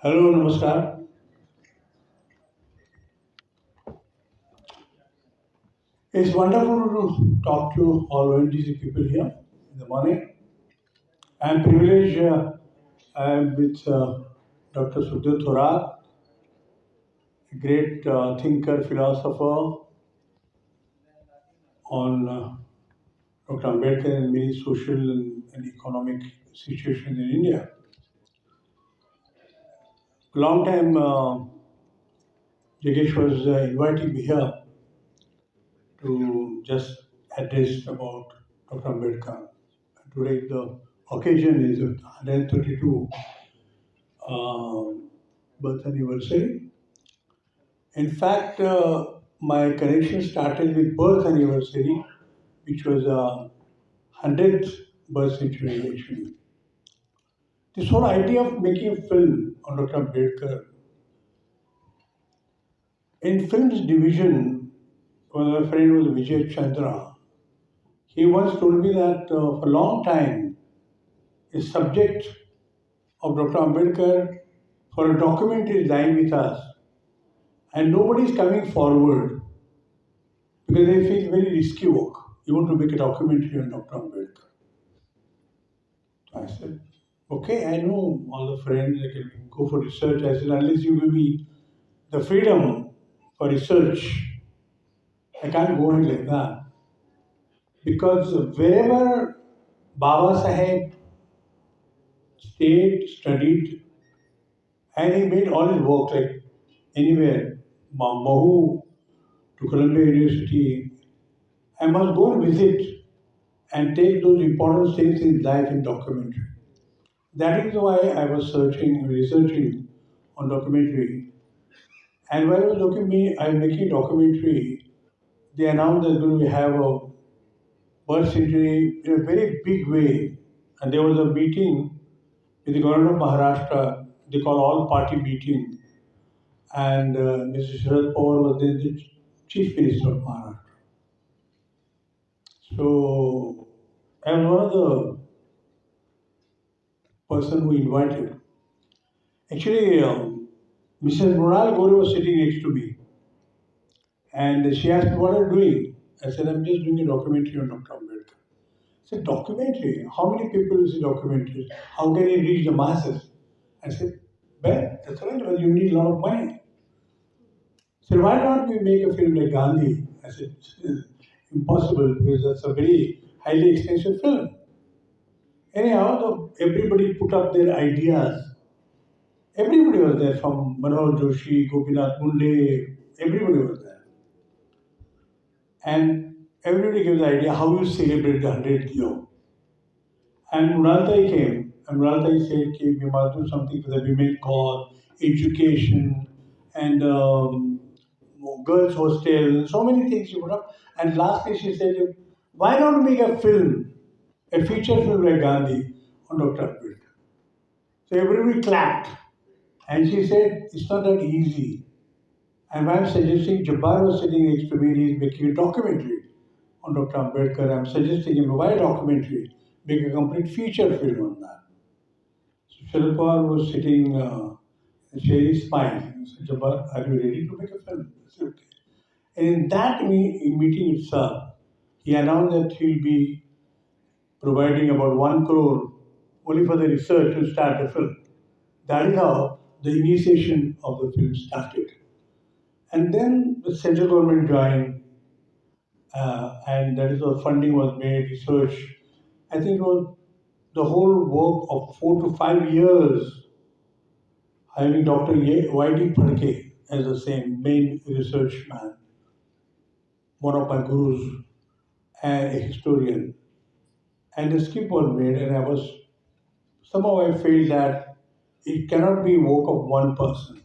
हेलो नमस्कार। It's wonderful to talk to all ONGC people here in the morning. I'm privileged. I'm with Dr. Sukhdev Thorat, a great thinker, philosopher on Dr. Ambedkar and many social and economic situations in India. Long time, Jagesh was inviting me here to just address about Dr. Ambedkar. Today the occasion is 132 birth anniversary. In fact, my connection started with birth anniversary, which was 100th birth century actually. This whole idea of making a film on Dr. Ambedkar, in films division, one of my friend was Vijay Chandra. He once told me that for a long time, the subject of Dr. Ambedkar for a documentary is lying with us, and nobody is coming forward because they feel it's very risky work. You want to make a documentary on Dr. Ambedkar. So I said, okay, I know all the friends, I can go for research. I said, unless you give me the freedom for research, I can't go in like that. Because wherever Baba Saheb stayed, studied, and he made all his work, like anywhere, Mahu to Columbia University, I must go and visit and take those important things in life in documentary. That is why I was researching on documentary. And while I was I'm making a documentary, they announced that we have a birth century in a very big way. And there was a meeting with the government of Maharashtra, they call all party meeting. And Mr. Sharad Pawar was then the Chief Minister of Maharashtra. So I was one of the person who invited. Actually, Mrs. Mronal Gore was sitting next to me. And she asked me, what are you doing? I said, I'm just doing a documentary on Dr. Ambedkar. said, documentary? How many people see documentaries? How can it reach the masses? I said, well, that's right, but you need a lot of money. He said, why not we make a film like Gandhi? I said, impossible, because that's a very highly expensive film. Anyhow, everybody put up their ideas. Everybody was there, from Manoj Joshi, Gopinath Munde, everybody was there. And everybody gave the idea how you celebrate the 100th year. And Mrunaltai came, and Mrunaltai said, okay, we must do something for the women cause, education, and girls' hostel, so many things she put up. And lastly, she said, why not make a film, a feature film like Gandhi on Dr. Ambedkar? So everybody clapped. And she said, it's not that easy. And I'm suggesting, Jabbar was sitting next to me, he's making a documentary on Dr. Ambedkar. I'm suggesting him, why a documentary? Make a complete feature film on that. So Sharad Pawar was sitting, she smiled. I said, Jabbar, are you ready to make a film? I said, okay. And in that meeting itself, he announced that he'll be providing about 1 crore only for the research to start the film. That is how the initiation of the film started. And then the central government joined, and that is how funding was made, research. I think it was the whole work of 4 to 5 years, having Dr. Y.D. Phadke as the same main research man, one of my gurus, and a historian. And the script was made, and somehow I felt that it cannot be work of one person.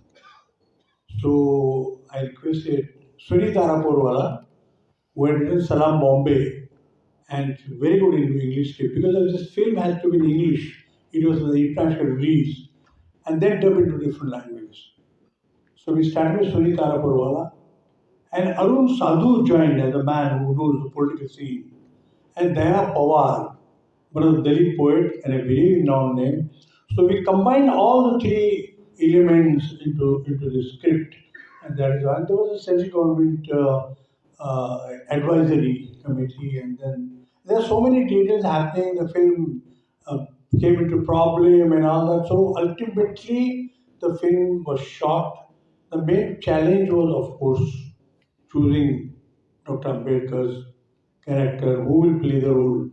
So I requested Sunita Araporwala, who had written Salam Bombay, and very good in English script, because this film has to be in English. It was the international release, and then dubbed into different languages. So we started with Sunita Araporwala, and Arun Sadhu joined as a man who knows the political scene, and Daya Pawar, one of the Dalit poet and a very renowned name. So we combined all the three elements into the script, and that is why there was a central government advisory committee, and then there are so many details happening. The film came into problem and all that. So ultimately, the film was shot. The main challenge was, of course, choosing Dr. Ambedkar's character, who will play the role.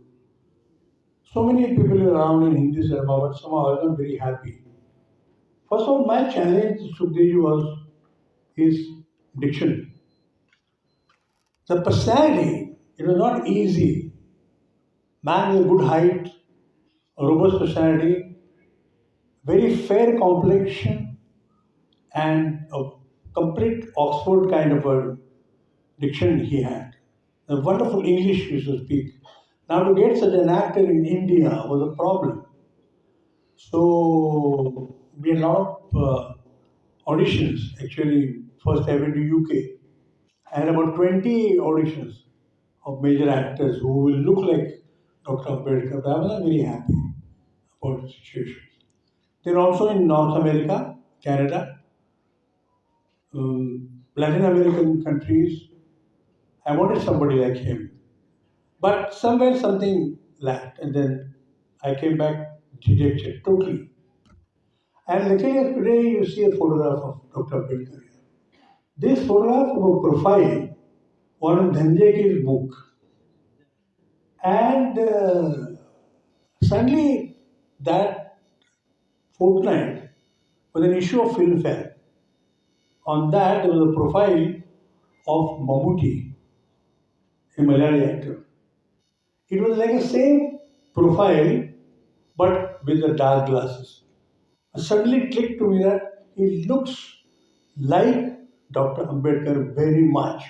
So many people around in Hindi cinema, but somehow I was not very happy. First of all, my challenge to Sukhdev was his diction. The personality, it was not easy. Man with a good height, a robust personality, very fair complexion, and a complete Oxford kind of a diction he had. A wonderful English he used to speak. Now to get such an actor in India was a problem. So we had a lot of auditions. Actually, first I went to UK. I had about 20 auditions of major actors who will look like Dr. Ambedkar. But I was not very happy about the situation. Then also in North America, Canada, Latin American countries, I wanted somebody like him. But somewhere something lacked, and then I came back dejected totally. And luckily today you see a photograph of Dr. Ambedkar. This photograph of a profile was in Dhanjeki's book. And suddenly that fortnight was an issue of Filmfare. On that there was a profile of Mammootty, a Malayali actor. It was like the same profile but with the dark glasses. Suddenly it clicked to me that he looks like Dr. Ambedkar very much.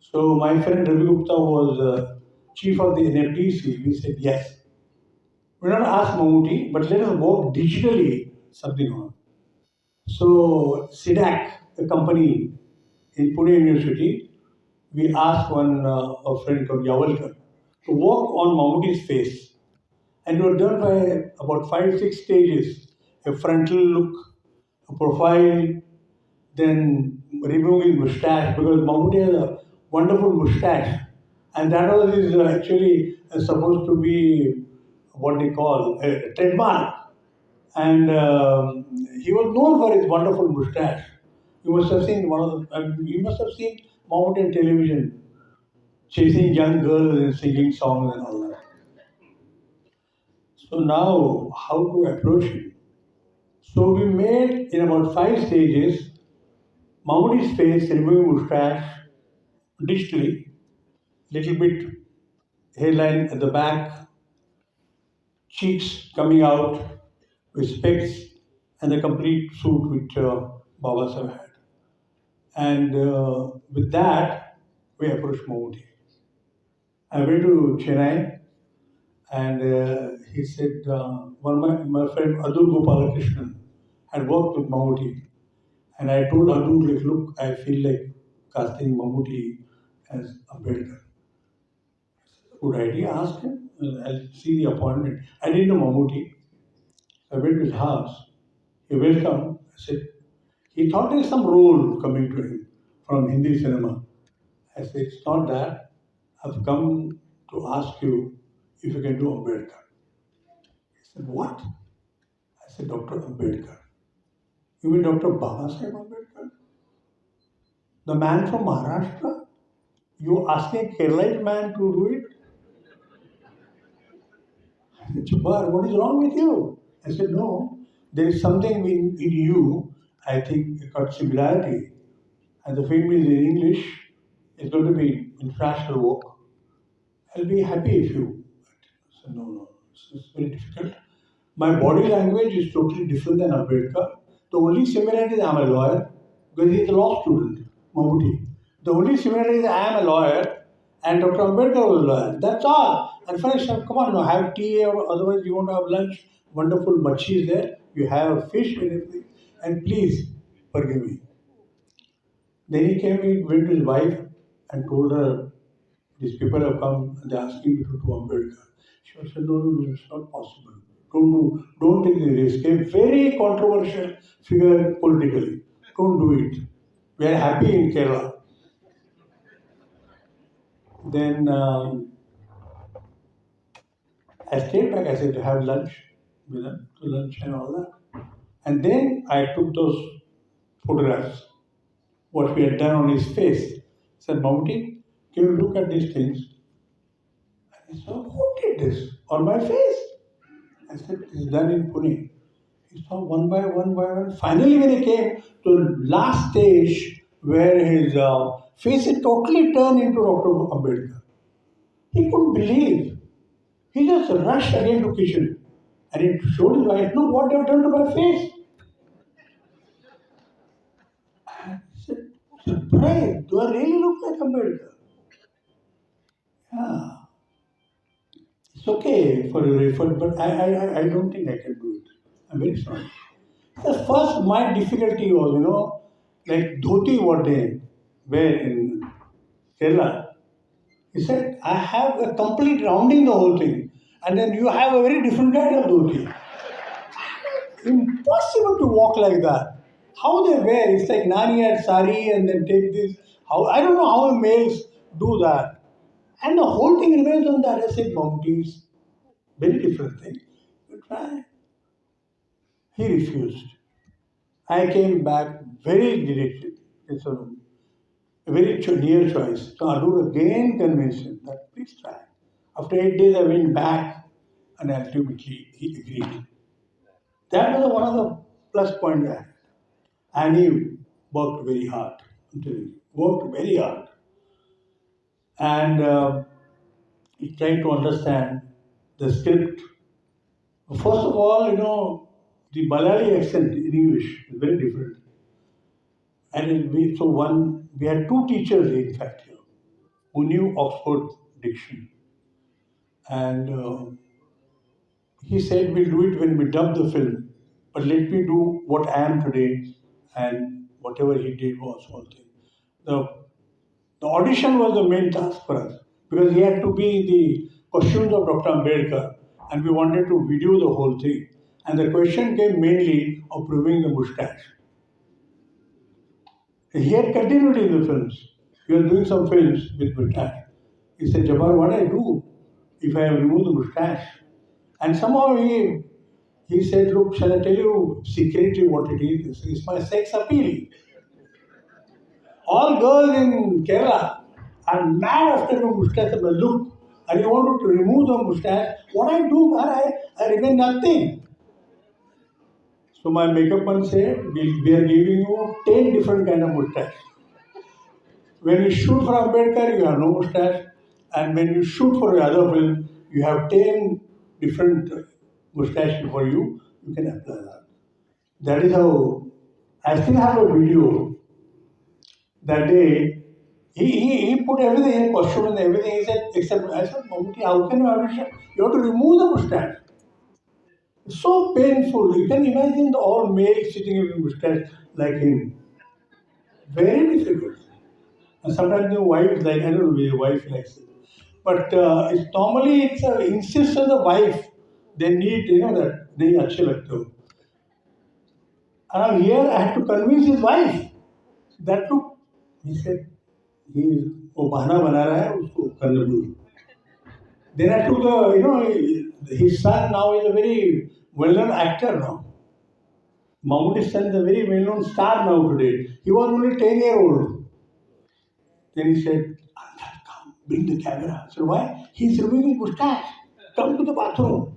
So my friend Ravi Gupta was chief of the NFDC. We said yes. We don't ask Mammootty, but let us work digitally something on. So SIDAC, a company in Pune University, we asked a friend called Yavalkar to work on Mammootty's face. And it was done by about 5-6 stages. A frontal look, a profile, then removing his mustache, because Mammootty has a wonderful mustache. And that was his, actually supposed to be what they call a trademark. And he was known for his wonderful mustache. You must have seen you must have seen Mahmood on television, chasing young girls and singing songs and all that. So now, how to approach him? So we made in about 5 stages Mahmoodi's face, removing mustache digitally, little bit hairline at the back, cheeks coming out with specs, and a complete suit which Baba Sahib had. And with that, we approached Mahmoodi. I went to Chennai, and he said, one of my friend Adul Gopalakrishnan had worked with Mahmoodi. And I told Adul, like, look, I feel like casting Mahmoodi as Ambedkar. Good idea, ask him. I'll see the appointment. I didn't know Mahmoodi. I went to his house. He welcomed. I said, he thought there's some role coming to him from Hindi cinema. I said, it's not that. I've come to ask you if you can do Ambedkar. He said, what? I said, Dr. Ambedkar. You mean Dr. Baba Sahib Ambedkar? The man from Maharashtra? You asking a Keralite man to do it? I said, Jabbar, what is wrong with you? I said, no, there is something in you, I think, got similarity. And the film is in English. It's going to be international work. I'll be happy if you. I said, no, it's very difficult. My body language is totally different than Ambedkar. The only similarity is I'm a lawyer because he's a law student, Mahmoodi. The only similarity is I am a lawyer and Dr. Ambedkar was a lawyer. That's all. And first, come on, you have tea or otherwise you want to have lunch. Wonderful machi is there. You have fish and everything. And please forgive me. Then he came, he went to his wife and told her, these people have come and they're asking me to do Ambedkar. She said, no, it's not possible. Don't take the risk. A very controversial figure politically. Don't do it. We are happy in Kerala. Then I stayed back. I said to have lunch with them, to lunch and all that. And then I took those photographs, what we had done on his face. I said, Mahmoodi, can you look at these things? And he said, who did this on my face? I said, it's done in Pune. He saw one by one. Finally, when he came to the last stage where his face had totally turned into Dr. Ambedkar, he couldn't believe. He just rushed again to kitchen and he showed his wife, look what they have done to my face. I said, surprised, do I really look like Ambedkar? Yeah. It's okay for your effort, but I don't think I can do it. I'm very sorry. The first, my difficulty was, like dhoti what they wear in Kerala. He said, I have a complete rounding the whole thing. And then you have a very different kind of dhoti. Impossible to walk like that. How they wear, it's like Nani had sari and then take this. I don't know how males do that. And the whole thing remains on that. I said, Mahmoodi, very different thing. You try. He refused. I came back very dejected. It's a very near choice. So Adur again convinced him that please try. After 8 days, I went back and ultimately he agreed. That was one of the plus points I had. And he worked very hard. I'm telling you, worked very hard. And he tried to understand the script. First of all, the Malayali accent in English is very different. And we had two teachers, in fact, here, who knew Oxford diction. And he said, we'll do it when we dub the film, but let me do what I am today, and whatever he did was all thing. The audition was the main task for us, because he had to be in the costumes of Dr. Ambedkar, and we wanted to video the whole thing. And the question came mainly of proving the mustache. He had continued in the films. He was doing some films with mustache. He said, Jabbar, what I do if I remove the mustache? And somehow he said, look, shall I tell you secretly what it is? It's my sex appeal. All girls in Kerala are mad after the mustache. But look, and you want to remove the mustache. What I do, man, I remain nothing. So my makeup man said, we are giving you 10 different kind of mustache. When you shoot for Ambedkar, you have no mustache. And when you shoot for the other film, you have 10 different mustache for you. You can apply that. That is how I still have a video. That day, he put everything in costume and everything. He said, except I said, Mammootty, how can you audition? You have to remove the mustache. It's so painful. You can imagine the all males sitting with mustache like him. Very difficult. And sometimes the wife like, I don't know, the wife likes it. But it's an insist on the wife. They need, that they अच्छे लगते हो. And here I had to convince his wife that look, he said, वो बहाना बना रहा है उसको करने दो. Then I took his son now is a very well-known actor now. Mammootty's son is a very well-known star now today. He was only 10-year-old. Then he said, come, bring the camera. I said, why? He's removing mustache. Come to the bathroom.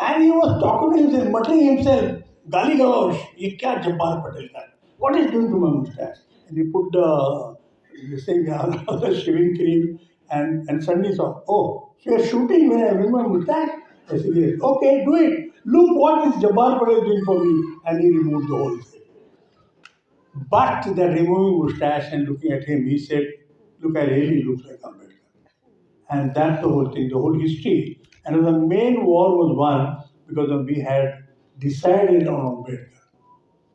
And he was talking to himself, muttering himself, Gali Galosh, ye kya Jabbar Patel ka? What is doing to my mustache? And he put the shaving cream and suddenly saw, oh, so you're shooting when I remove my mustache? I said, yes. Okay, do it. Look what is Jabbar Patel doing for me. And he removed the whole thing. But that removing mustache and looking at him, he said, look, I really look like Ambedkar. And that's the whole thing, the whole history. And the main war was won because we had decided on Ambedkar.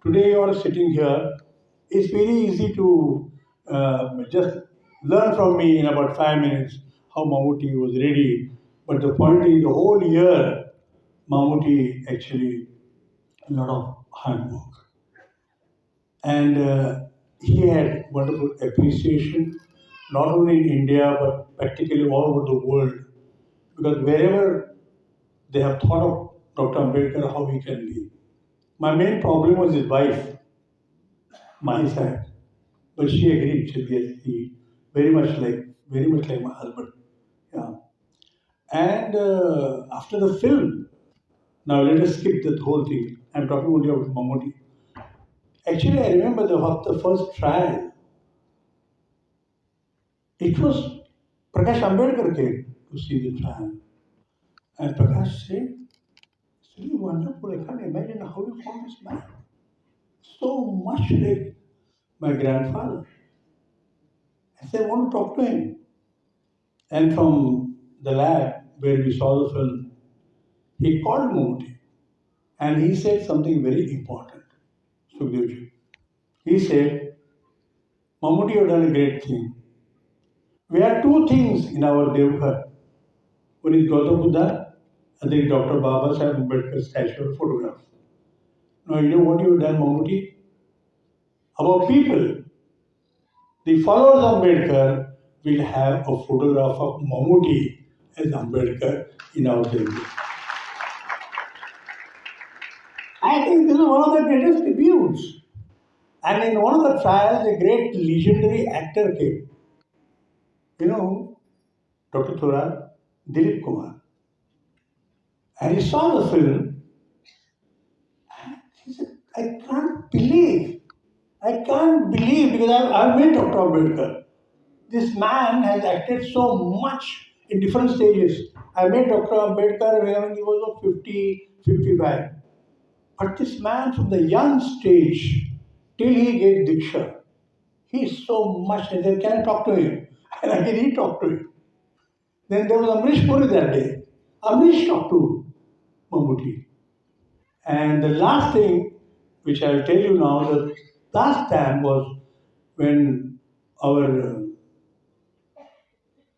Today you are sitting here, it's very easy to just learn from me in about 5 minutes how Mammootty was ready. But the point is, the whole year, Mammootty actually a lot of hard work. And he had wonderful appreciation, not only in India, but practically all over the world. Because wherever they have thought of Dr. Ambedkar, how he can be. My main problem was his wife, my side. But she agreed. She said, yes, he very much like my husband. Yeah. And after the film, now let us skip that whole thing. I'm talking only about Mammootty. Actually, I remember the first trial. It was Prakash Ambedkar came to see the trial. And Prakash said, it's really wonderful. I can't imagine how you found this man. So much like my grandfather. I said, I want to talk to him. And from the lab where we saw the film, he called Mammootty. And he said something very important. Sukhdevji. He said, Mammootty, you have done a great thing. We have two things in our Devghar. One is Gautam Buddha, and then Dr. Baba Sahib Ambedkar's statue or photograph. Now, you know what you have done, Mammootty? Our people, the followers of Ambedkar, will have a photograph of Mammootty as Ambedkar in our Devghar. I think this is one of the greatest tributes. And in one of the trials, a great legendary actor came. You know, Dr. Thora, Dilip Kumar. And he saw the film and he said, I can't believe because I've met Dr. Ambedkar. This man has acted so much in different stages. I met Dr. Ambedkar when he was 50, 55. But this man from the young stage till he gave Diksha, he is so much, I said, can I talk to him? And again he talked to him. Then there was Amrish Puri that day. Amrish talked to Mammootty. And the last thing, which I will tell you now, the last time was when our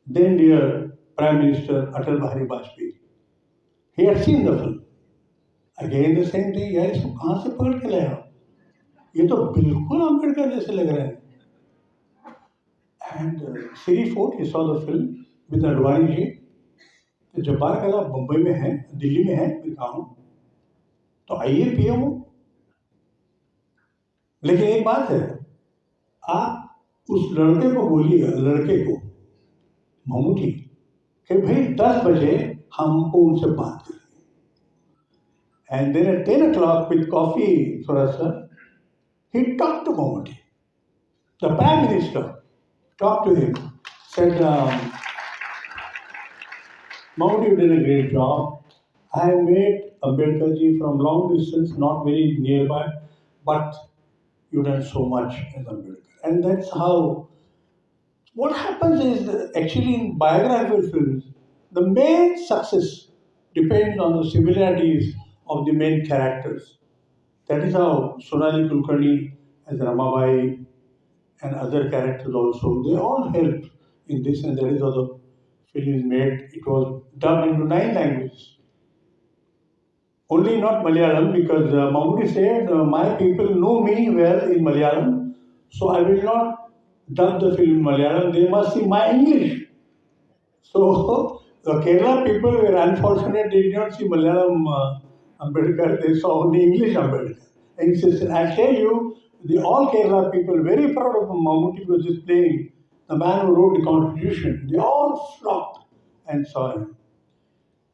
then dear Prime Minister Atal Bihari Vajpayee, he had seen the film. Again the same thing, यार इसको कहाँ से पकड़ के लाया? ये तो बिल्कुल अम्बेडकर जैसे लग रहे हैं. And Siri Fort, he saw the film with Advani ji. तो जब बार कहा बम्बई में है, दिल्ली में है, मैं कहा हूँ, तो आइए पिए वो। लेकिन एक बात है, आप उस लड़के को बोलिए, लड़के को ममूटी, कि भाई 10 बजे हमको उनसे बात करें। And then at 10 o'clock with coffee, Surasa, he talked to Mammootty. The Prime Minister talked to him, said, Mammootty, you did a great job. I have met Ambedkar ji from long distance, not very nearby, but you've done so much as Ambedkar. And that's how, what happens is, actually in biographical films, the main success depends on the similarities of the main characters. That is how Sonali Kulkarni as Ramabai and other characters also, they all helped in this, and that is how the film is made. It was dubbed into 9 languages. Only not Malayalam, because Mammootty said, my people know me well in Malayalam, so I will not dub the film in Malayalam, they must see my English. So the Kerala people were unfortunate, they did not see Malayalam Ambedkar, they saw only English Ambedkar. And he says, I tell you, all Kerala people very proud of Mammootty was just playing the man who wrote the constitution. They all flocked and saw him.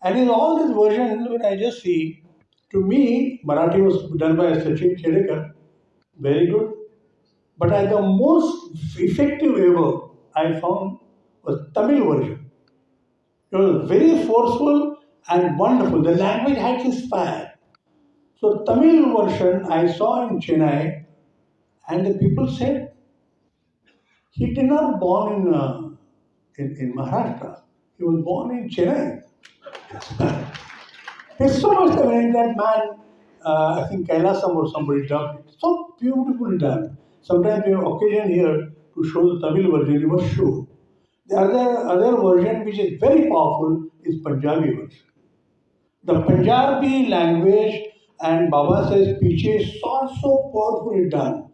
And in all these versions, when I just see, to me, Marathi was done by Sachin Khedekar, very good. But the most effective ever I found was Tamil version. It was very forceful and wonderful. The language had its fire. So Tamil version I saw in Chennai, and the people said, he did not born in Maharashtra. He was born in Chennai. It's so much when that man, I think Kailasam or somebody dubbed it. So beautifully done. Sometimes we have occasion here to show the Tamil version, we must show. The other version which is very powerful is Punjabi version. The Punjabi language and Baba says Piche is so powerfully done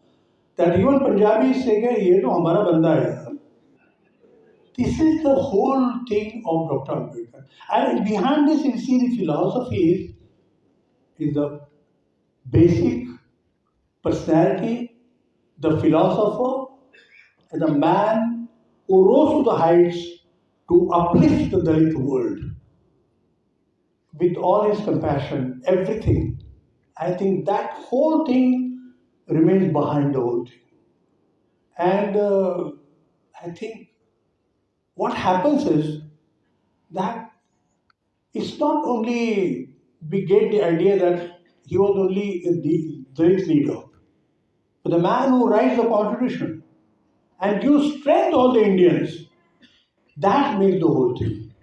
that even Punjabi say, ye to hamara banda hai. This is the whole thing of Dr. Ambedkar. And behind this, you see the philosophy is the basic personality, the philosopher, and the man who rose to the heights to uplift the Dalit world with all his compassion, everything. I think that whole thing remains behind the whole thing. And I think what happens is that it's not only we get the idea that he was only the Dalit leader, but the man who writes the constitution and gives strength to all the Indians, that makes the whole thing.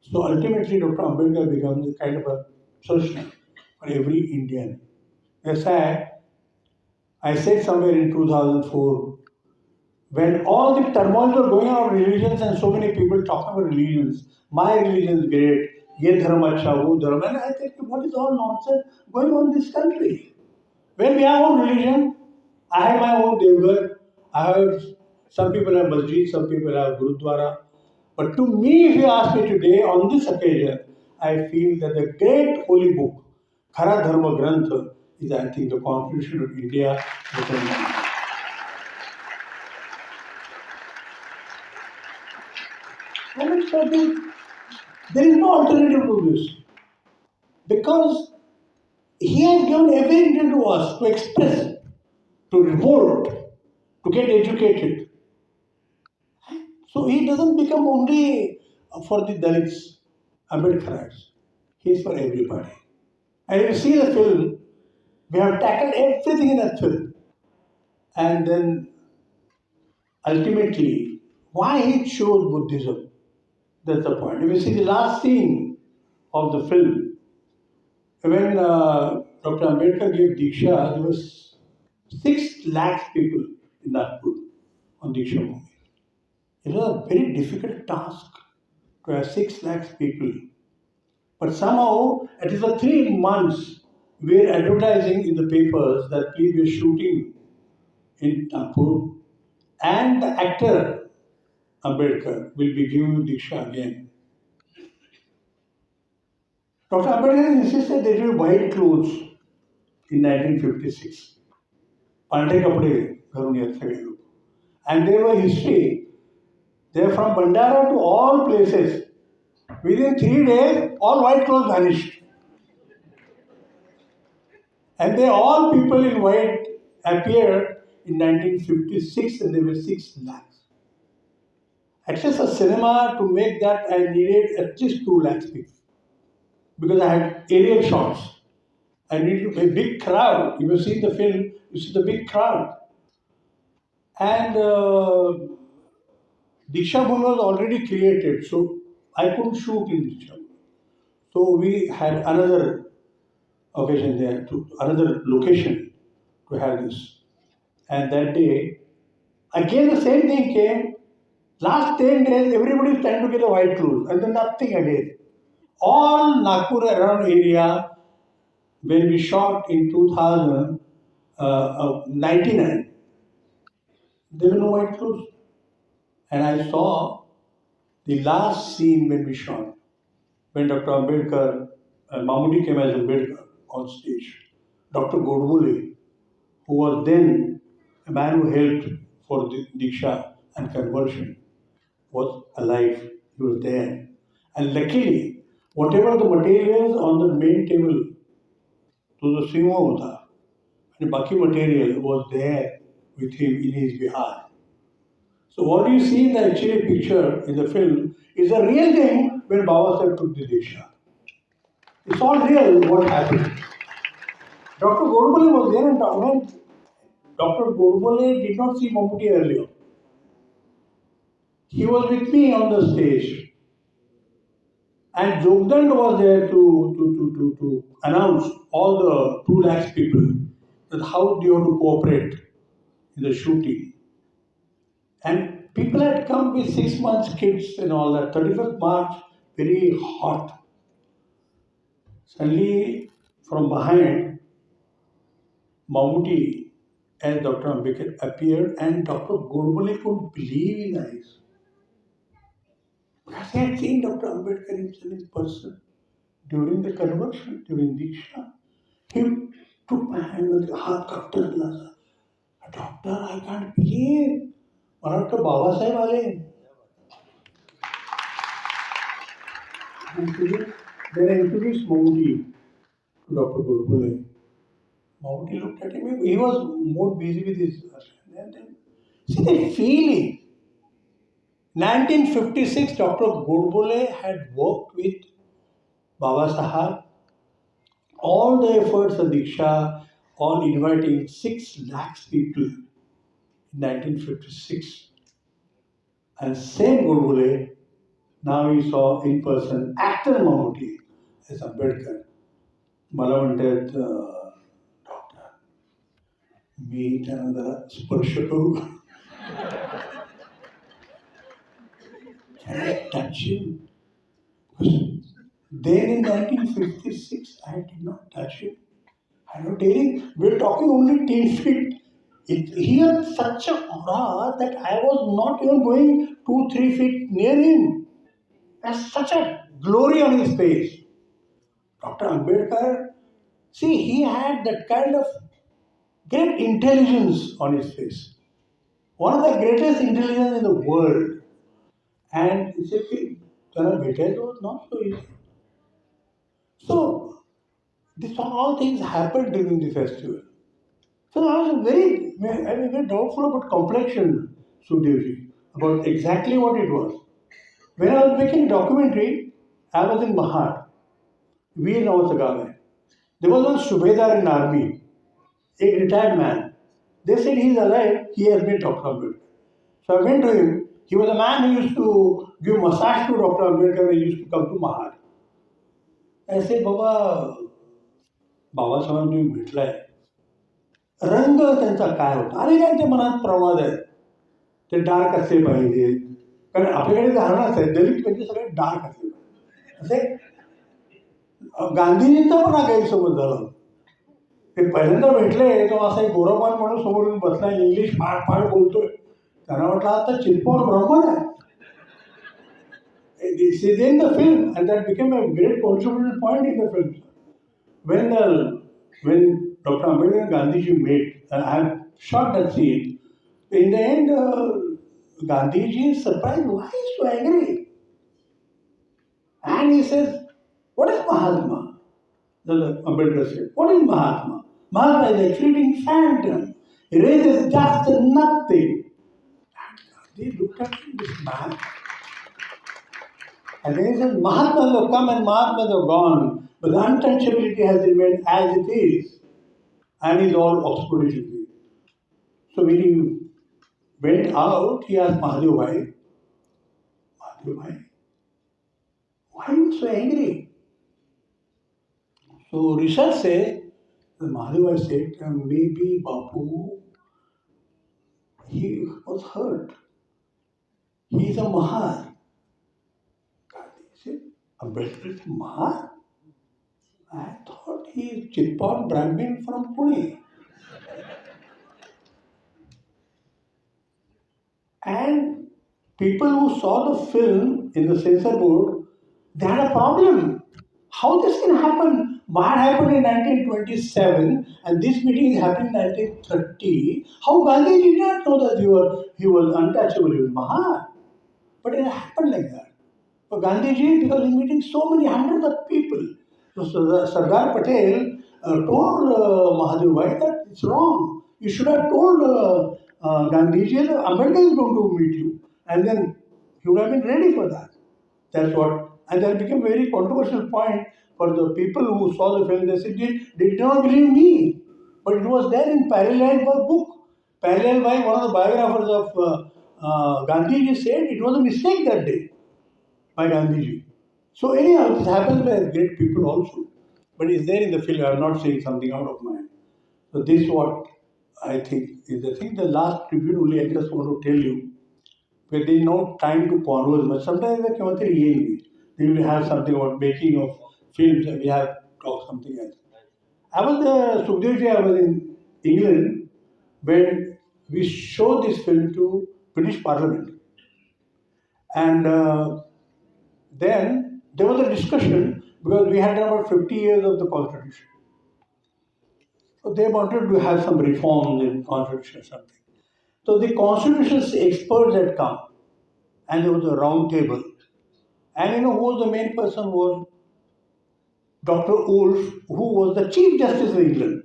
So ultimately, Dr. Ambedkar becomes a kind of a solution for every Indian. That's why I said somewhere in 2004, when all the turmoil were going on religions and so many people talking about religions, my religion is great, ye dharma acha, wo dharma, and I think, what is all nonsense going on in this country? When we have our own religion, I have my own Devgar, I have, some people have masjid, some people have Gurudwara. But to me, if you ask me today, on this occasion, I feel that the great holy book, Khara Dharma Granth, is, I think, the Constitution of India. And so there is no alternative to this. Because he has given everything to us to express, to revolt, to get educated. So he doesn't become only for the Dalits, Ambedkarites. He is for everybody. And if you see the film, we have tackled everything in that film. And then ultimately, why he chose Buddhism? That's the point. If you see the last scene of the film, when Dr. Ambedkar gave Diksha, there was 6 lakhs people in Nagpur on Diksha Bhumi. It was a very difficult task to have 6 lakhs people. But somehow, it is for 3 months, we were advertising in the papers that we were shooting in Nagpur. And the actor Ambedkar will be giving you Diksha again. Dr. Ambedkar insisted they should wear white clothes in 1956. पांढरे कपडे घालून येत सगळे लोक. And there was history. They are from Bandara to all places. Within 3 days, all white clothes vanished. And they all people in white appeared in 1956 and there were 6 lakhs. At least a cinema to make that I needed at least 2 lakhs people. Because I had aerial shots. I needed a big crowd. If you see the film, you see the big crowd. And Diksha Bhumi was already created, so I couldn't shoot in Diksha Bhumi. So we had another occasion there, another location to have this. And that day, again the same thing came. Last 10 days, everybody is trying to get a white clothes, and then nothing again. All Nagpur around area, when we shot in 2099, there were no white clothes. And I saw the last scene when we shot, when Dr. Ambedkar, Mammootty came as Ambedkar on stage. Dr. Godbole, who was then a man who helped for the Diksha and conversion, was alive. He was there. And luckily, whatever the materials on the main table, to the Simo hota, and Baki material was there with him in his behalf. So what you see in the actual picture in the film is a real thing when Baba Sahib took the Diksha. It's all real what happened. Dr. Godbole was there and Dr. Godbole did not see Mammootty earlier. He was with me on the stage. And Jogdand was there to announce all the 2 lakhs people that how do you have to cooperate in the shooting. And people had come with 6 months kids and all that. 31st March, very hot. Suddenly, from behind, Mammootty and Dr. Ambedkar appeared, and Dr. Godbole couldn't believe his eyes. Because he had seen Dr. Ambedkar himself in person during the conversion, during Diksha. He took my hand with the heart doctor. Doctor, I can't believe. मला वाटतं बाबासाहेब आले. Then I introduced Mammootty to Dr. Godbole. Mammootty looked at him. He was more busy with his. And then, see the feeling. 1956, Dr. Godbole had worked with Baba Sahib. All the efforts of Diksha on inviting 6 lakhs people in 1956. And same Godbole, now he saw in person actor Mammootty as Ambedkar. मला म्हणतात doctor मी त्यांना जरा स्पर्श करू Can I touch him? Then in 1956, I did not touch him. I was telling, we're talking only 10 feet. He had such an aura that I was not even going 2-3 feet near him. There's such a glory on his face. Dr. Ambedkar, see, he had that kind of great intelligence on his face. One of the greatest intelligence in the world. And he said, it was not so easy. So, these all things happened during the festival. So I was very doubtful about complexion, Sudhirji, about exactly what it was. When I was making a documentary, I was in Mahad. Veer Nawat गाँव है. There was one Subedar in army, a retired man. They said he's alive, he has been Dr. Ambedkar. So I went to him. He was a man who used to give massage to Dr. Ambedkar when he used to come to Mahad. I said, Baba Saheb तुम्ही भेटलाय. रंग त्यांचा काय होता? अरे त्यांच्या मनात प्रवाद आहे. ते डार्क असले पाहिजे. कारण आपल्याकडे धारणाच आहे दलित म्हणजे सगळे डार्क असले पाहिजे. असे गांधीजींचा पण हा गैरसमज झाला. ते पहिल्यांदा भेटले तेव्हा असा एक गोरापान म्हणून समोरून बसला इंग्लिश फाड फाड बोलतोय. त्यांना वाटलं आता चितपॉट ब्राह्मण आहे. this is in the film, and that became a great controversial point in the film. When Dr. Ambedkar and Gandhiji met, I have shot that scene. In the end, Gandhiji is surprised. Why is he so angry? And he says, "What is Mahatma?" The Ambedkar said, "What is Mahatma? Mahatma is a fleeting phantom. He raises just nothing." And Gandhi looked at this man, and then he says, "Mahatmas have come and Mahatmas have gone, but the untouchability has remained as it is." And he's all Oxford degree. So when he went out, he asked Mahadev Bhai, "Mahadev Bhai, why are you so angry?" So research says, the Mahadev Bhai said, maybe Bapu, he was hurt. He is a Mahar. Gandhi said, Ambedkar is a Mahar? I thought he is Chitpan Brahmin from Pune. And people who saw the film in the censor board, they had a problem. How this can happen? What happened in 1927 and this meeting is happening in 1930. How Gandhi did not know that he was untouchable, he was Maha. But it happened like that. For Gandhiji, because he's meeting so many hundreds of people. So Sardar Patel told Mahadev Bhai that it's wrong. You should have told Gandhiji that Ambedkar is going to meet you. And then he would have been ready for that. That's what. And that became a very controversial point for the people who saw the film. They said, they did not believe me. But it was there in Parallel book. Parallel by one of the biographers of Gandhiji said it was a mistake that day by Gandhiji. So anyhow, this happens by great people also. But it's there in the film. I am not saying something out of mind. So this is what I think is the thing. The last tribute only I just want to tell you. Where there is no time to converse, but sometimes they will have something about making of films and we have talk something else. I was in England when we showed this film to British Parliament. And then there was a discussion because we had about 50 years of the Constitution. So they wanted to have some reforms in Constitution or something. So the Constitution experts had come and there was a round table. And you know who was the main person was Dr. Wolf, who was the Chief Justice of England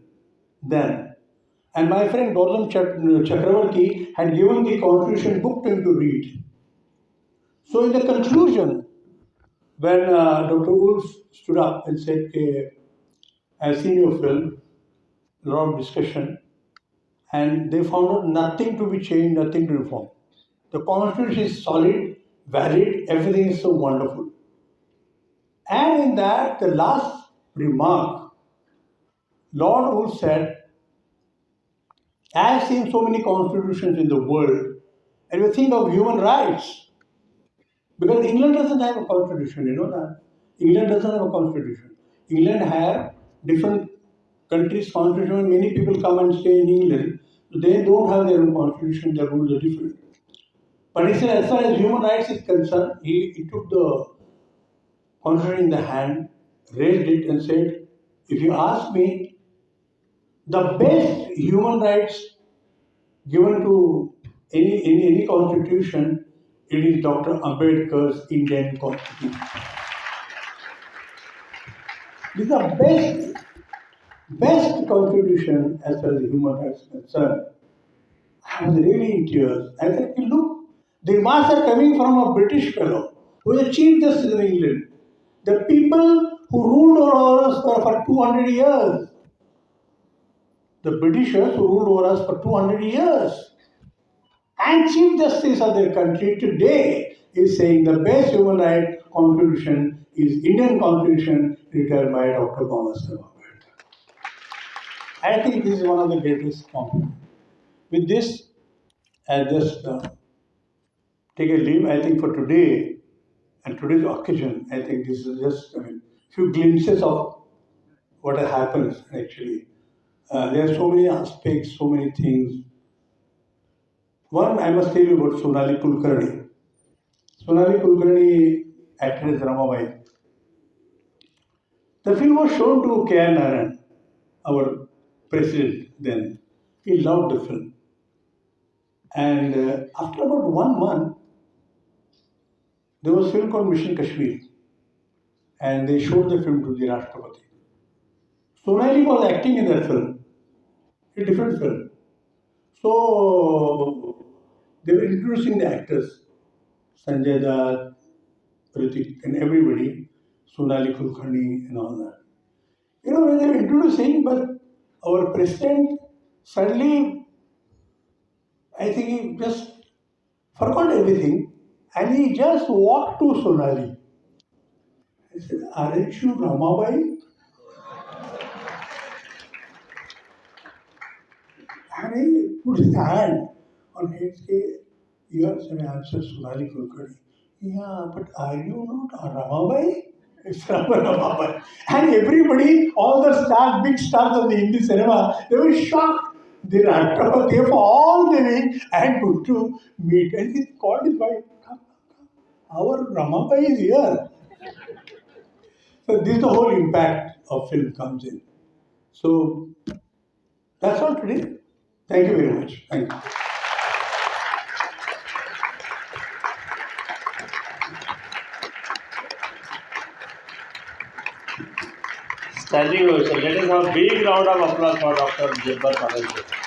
then. And my friend Gautam Chakravarti had given the Constitution book to him to read. So in the conclusion, when Dr. Wolf stood up and said, I've seen your film, a lot of discussion, and they found out nothing to be changed, nothing to reform. The Constitution is solid, valid, everything is so wonderful. And in that, the last remark, Lord Wolf said, I have seen so many constitutions in the world, and we think of human rights. Because England doesn't have a constitution, you know that. England doesn't have a constitution. England have different countries' constitution. Many people come and stay in England. They don't have their own constitution, their rules are different. But he said, as far as human rights is concerned, he took the constitution in the hand, raised it and said, if you ask me, the best human rights given to any constitution, it is Dr. Ambedkar's Indian Constitution. This is the best constitution as far as human rights is concerned. I was really in tears. I said, look, the remarks are coming from a British fellow who is the Chief Justice of England. The people who ruled over us for 200 years. The Britishers who ruled over us for 200 years. And Chief Justice of their country today is saying the best human rights constitution is Indian Constitution written by Dr. Babasaheb Ambedkar. I think this is one of the greatest compliments. With this, I just take a leave. I think for today and today's occasion, I think this is just few glimpses of what happens actually. There are so many aspects, so many things. One, I must tell you about Sonali Kulkarni. Sonali Kulkarni actress Ramabai. The film was shown to K.R. Narayan, our president then. He loved the film. And after about 1 month, there was a film called Mission Kashmir. And they showed the film to the Rashtrapati. Sonali was acting in that film, a different film. So they were introducing the actors, Sanjay Dutt, Ritik, and everybody, Sonali Kulkarni and all that. You know, when they were introducing, but our president suddenly, I think he just forgot everything and he just walked to Sonali. I said, aren't you Ramabai? And he put his hand on his head. Yes, and I answered Sonali Kulkarni. Yeah, but are you not Ramabai? It's Ramabai. And everybody, all the stars, big stars of the Hindi cinema, they were shocked. The Rashtrapati of all the way and to meet. And he called his wife, come, come, our Ramabai is here. So this is the whole impact of film comes in. So that's all today. Thank you very much. Thank you. Standing ovation. Let us have a big round of applause for Dr. Jabbar Patel.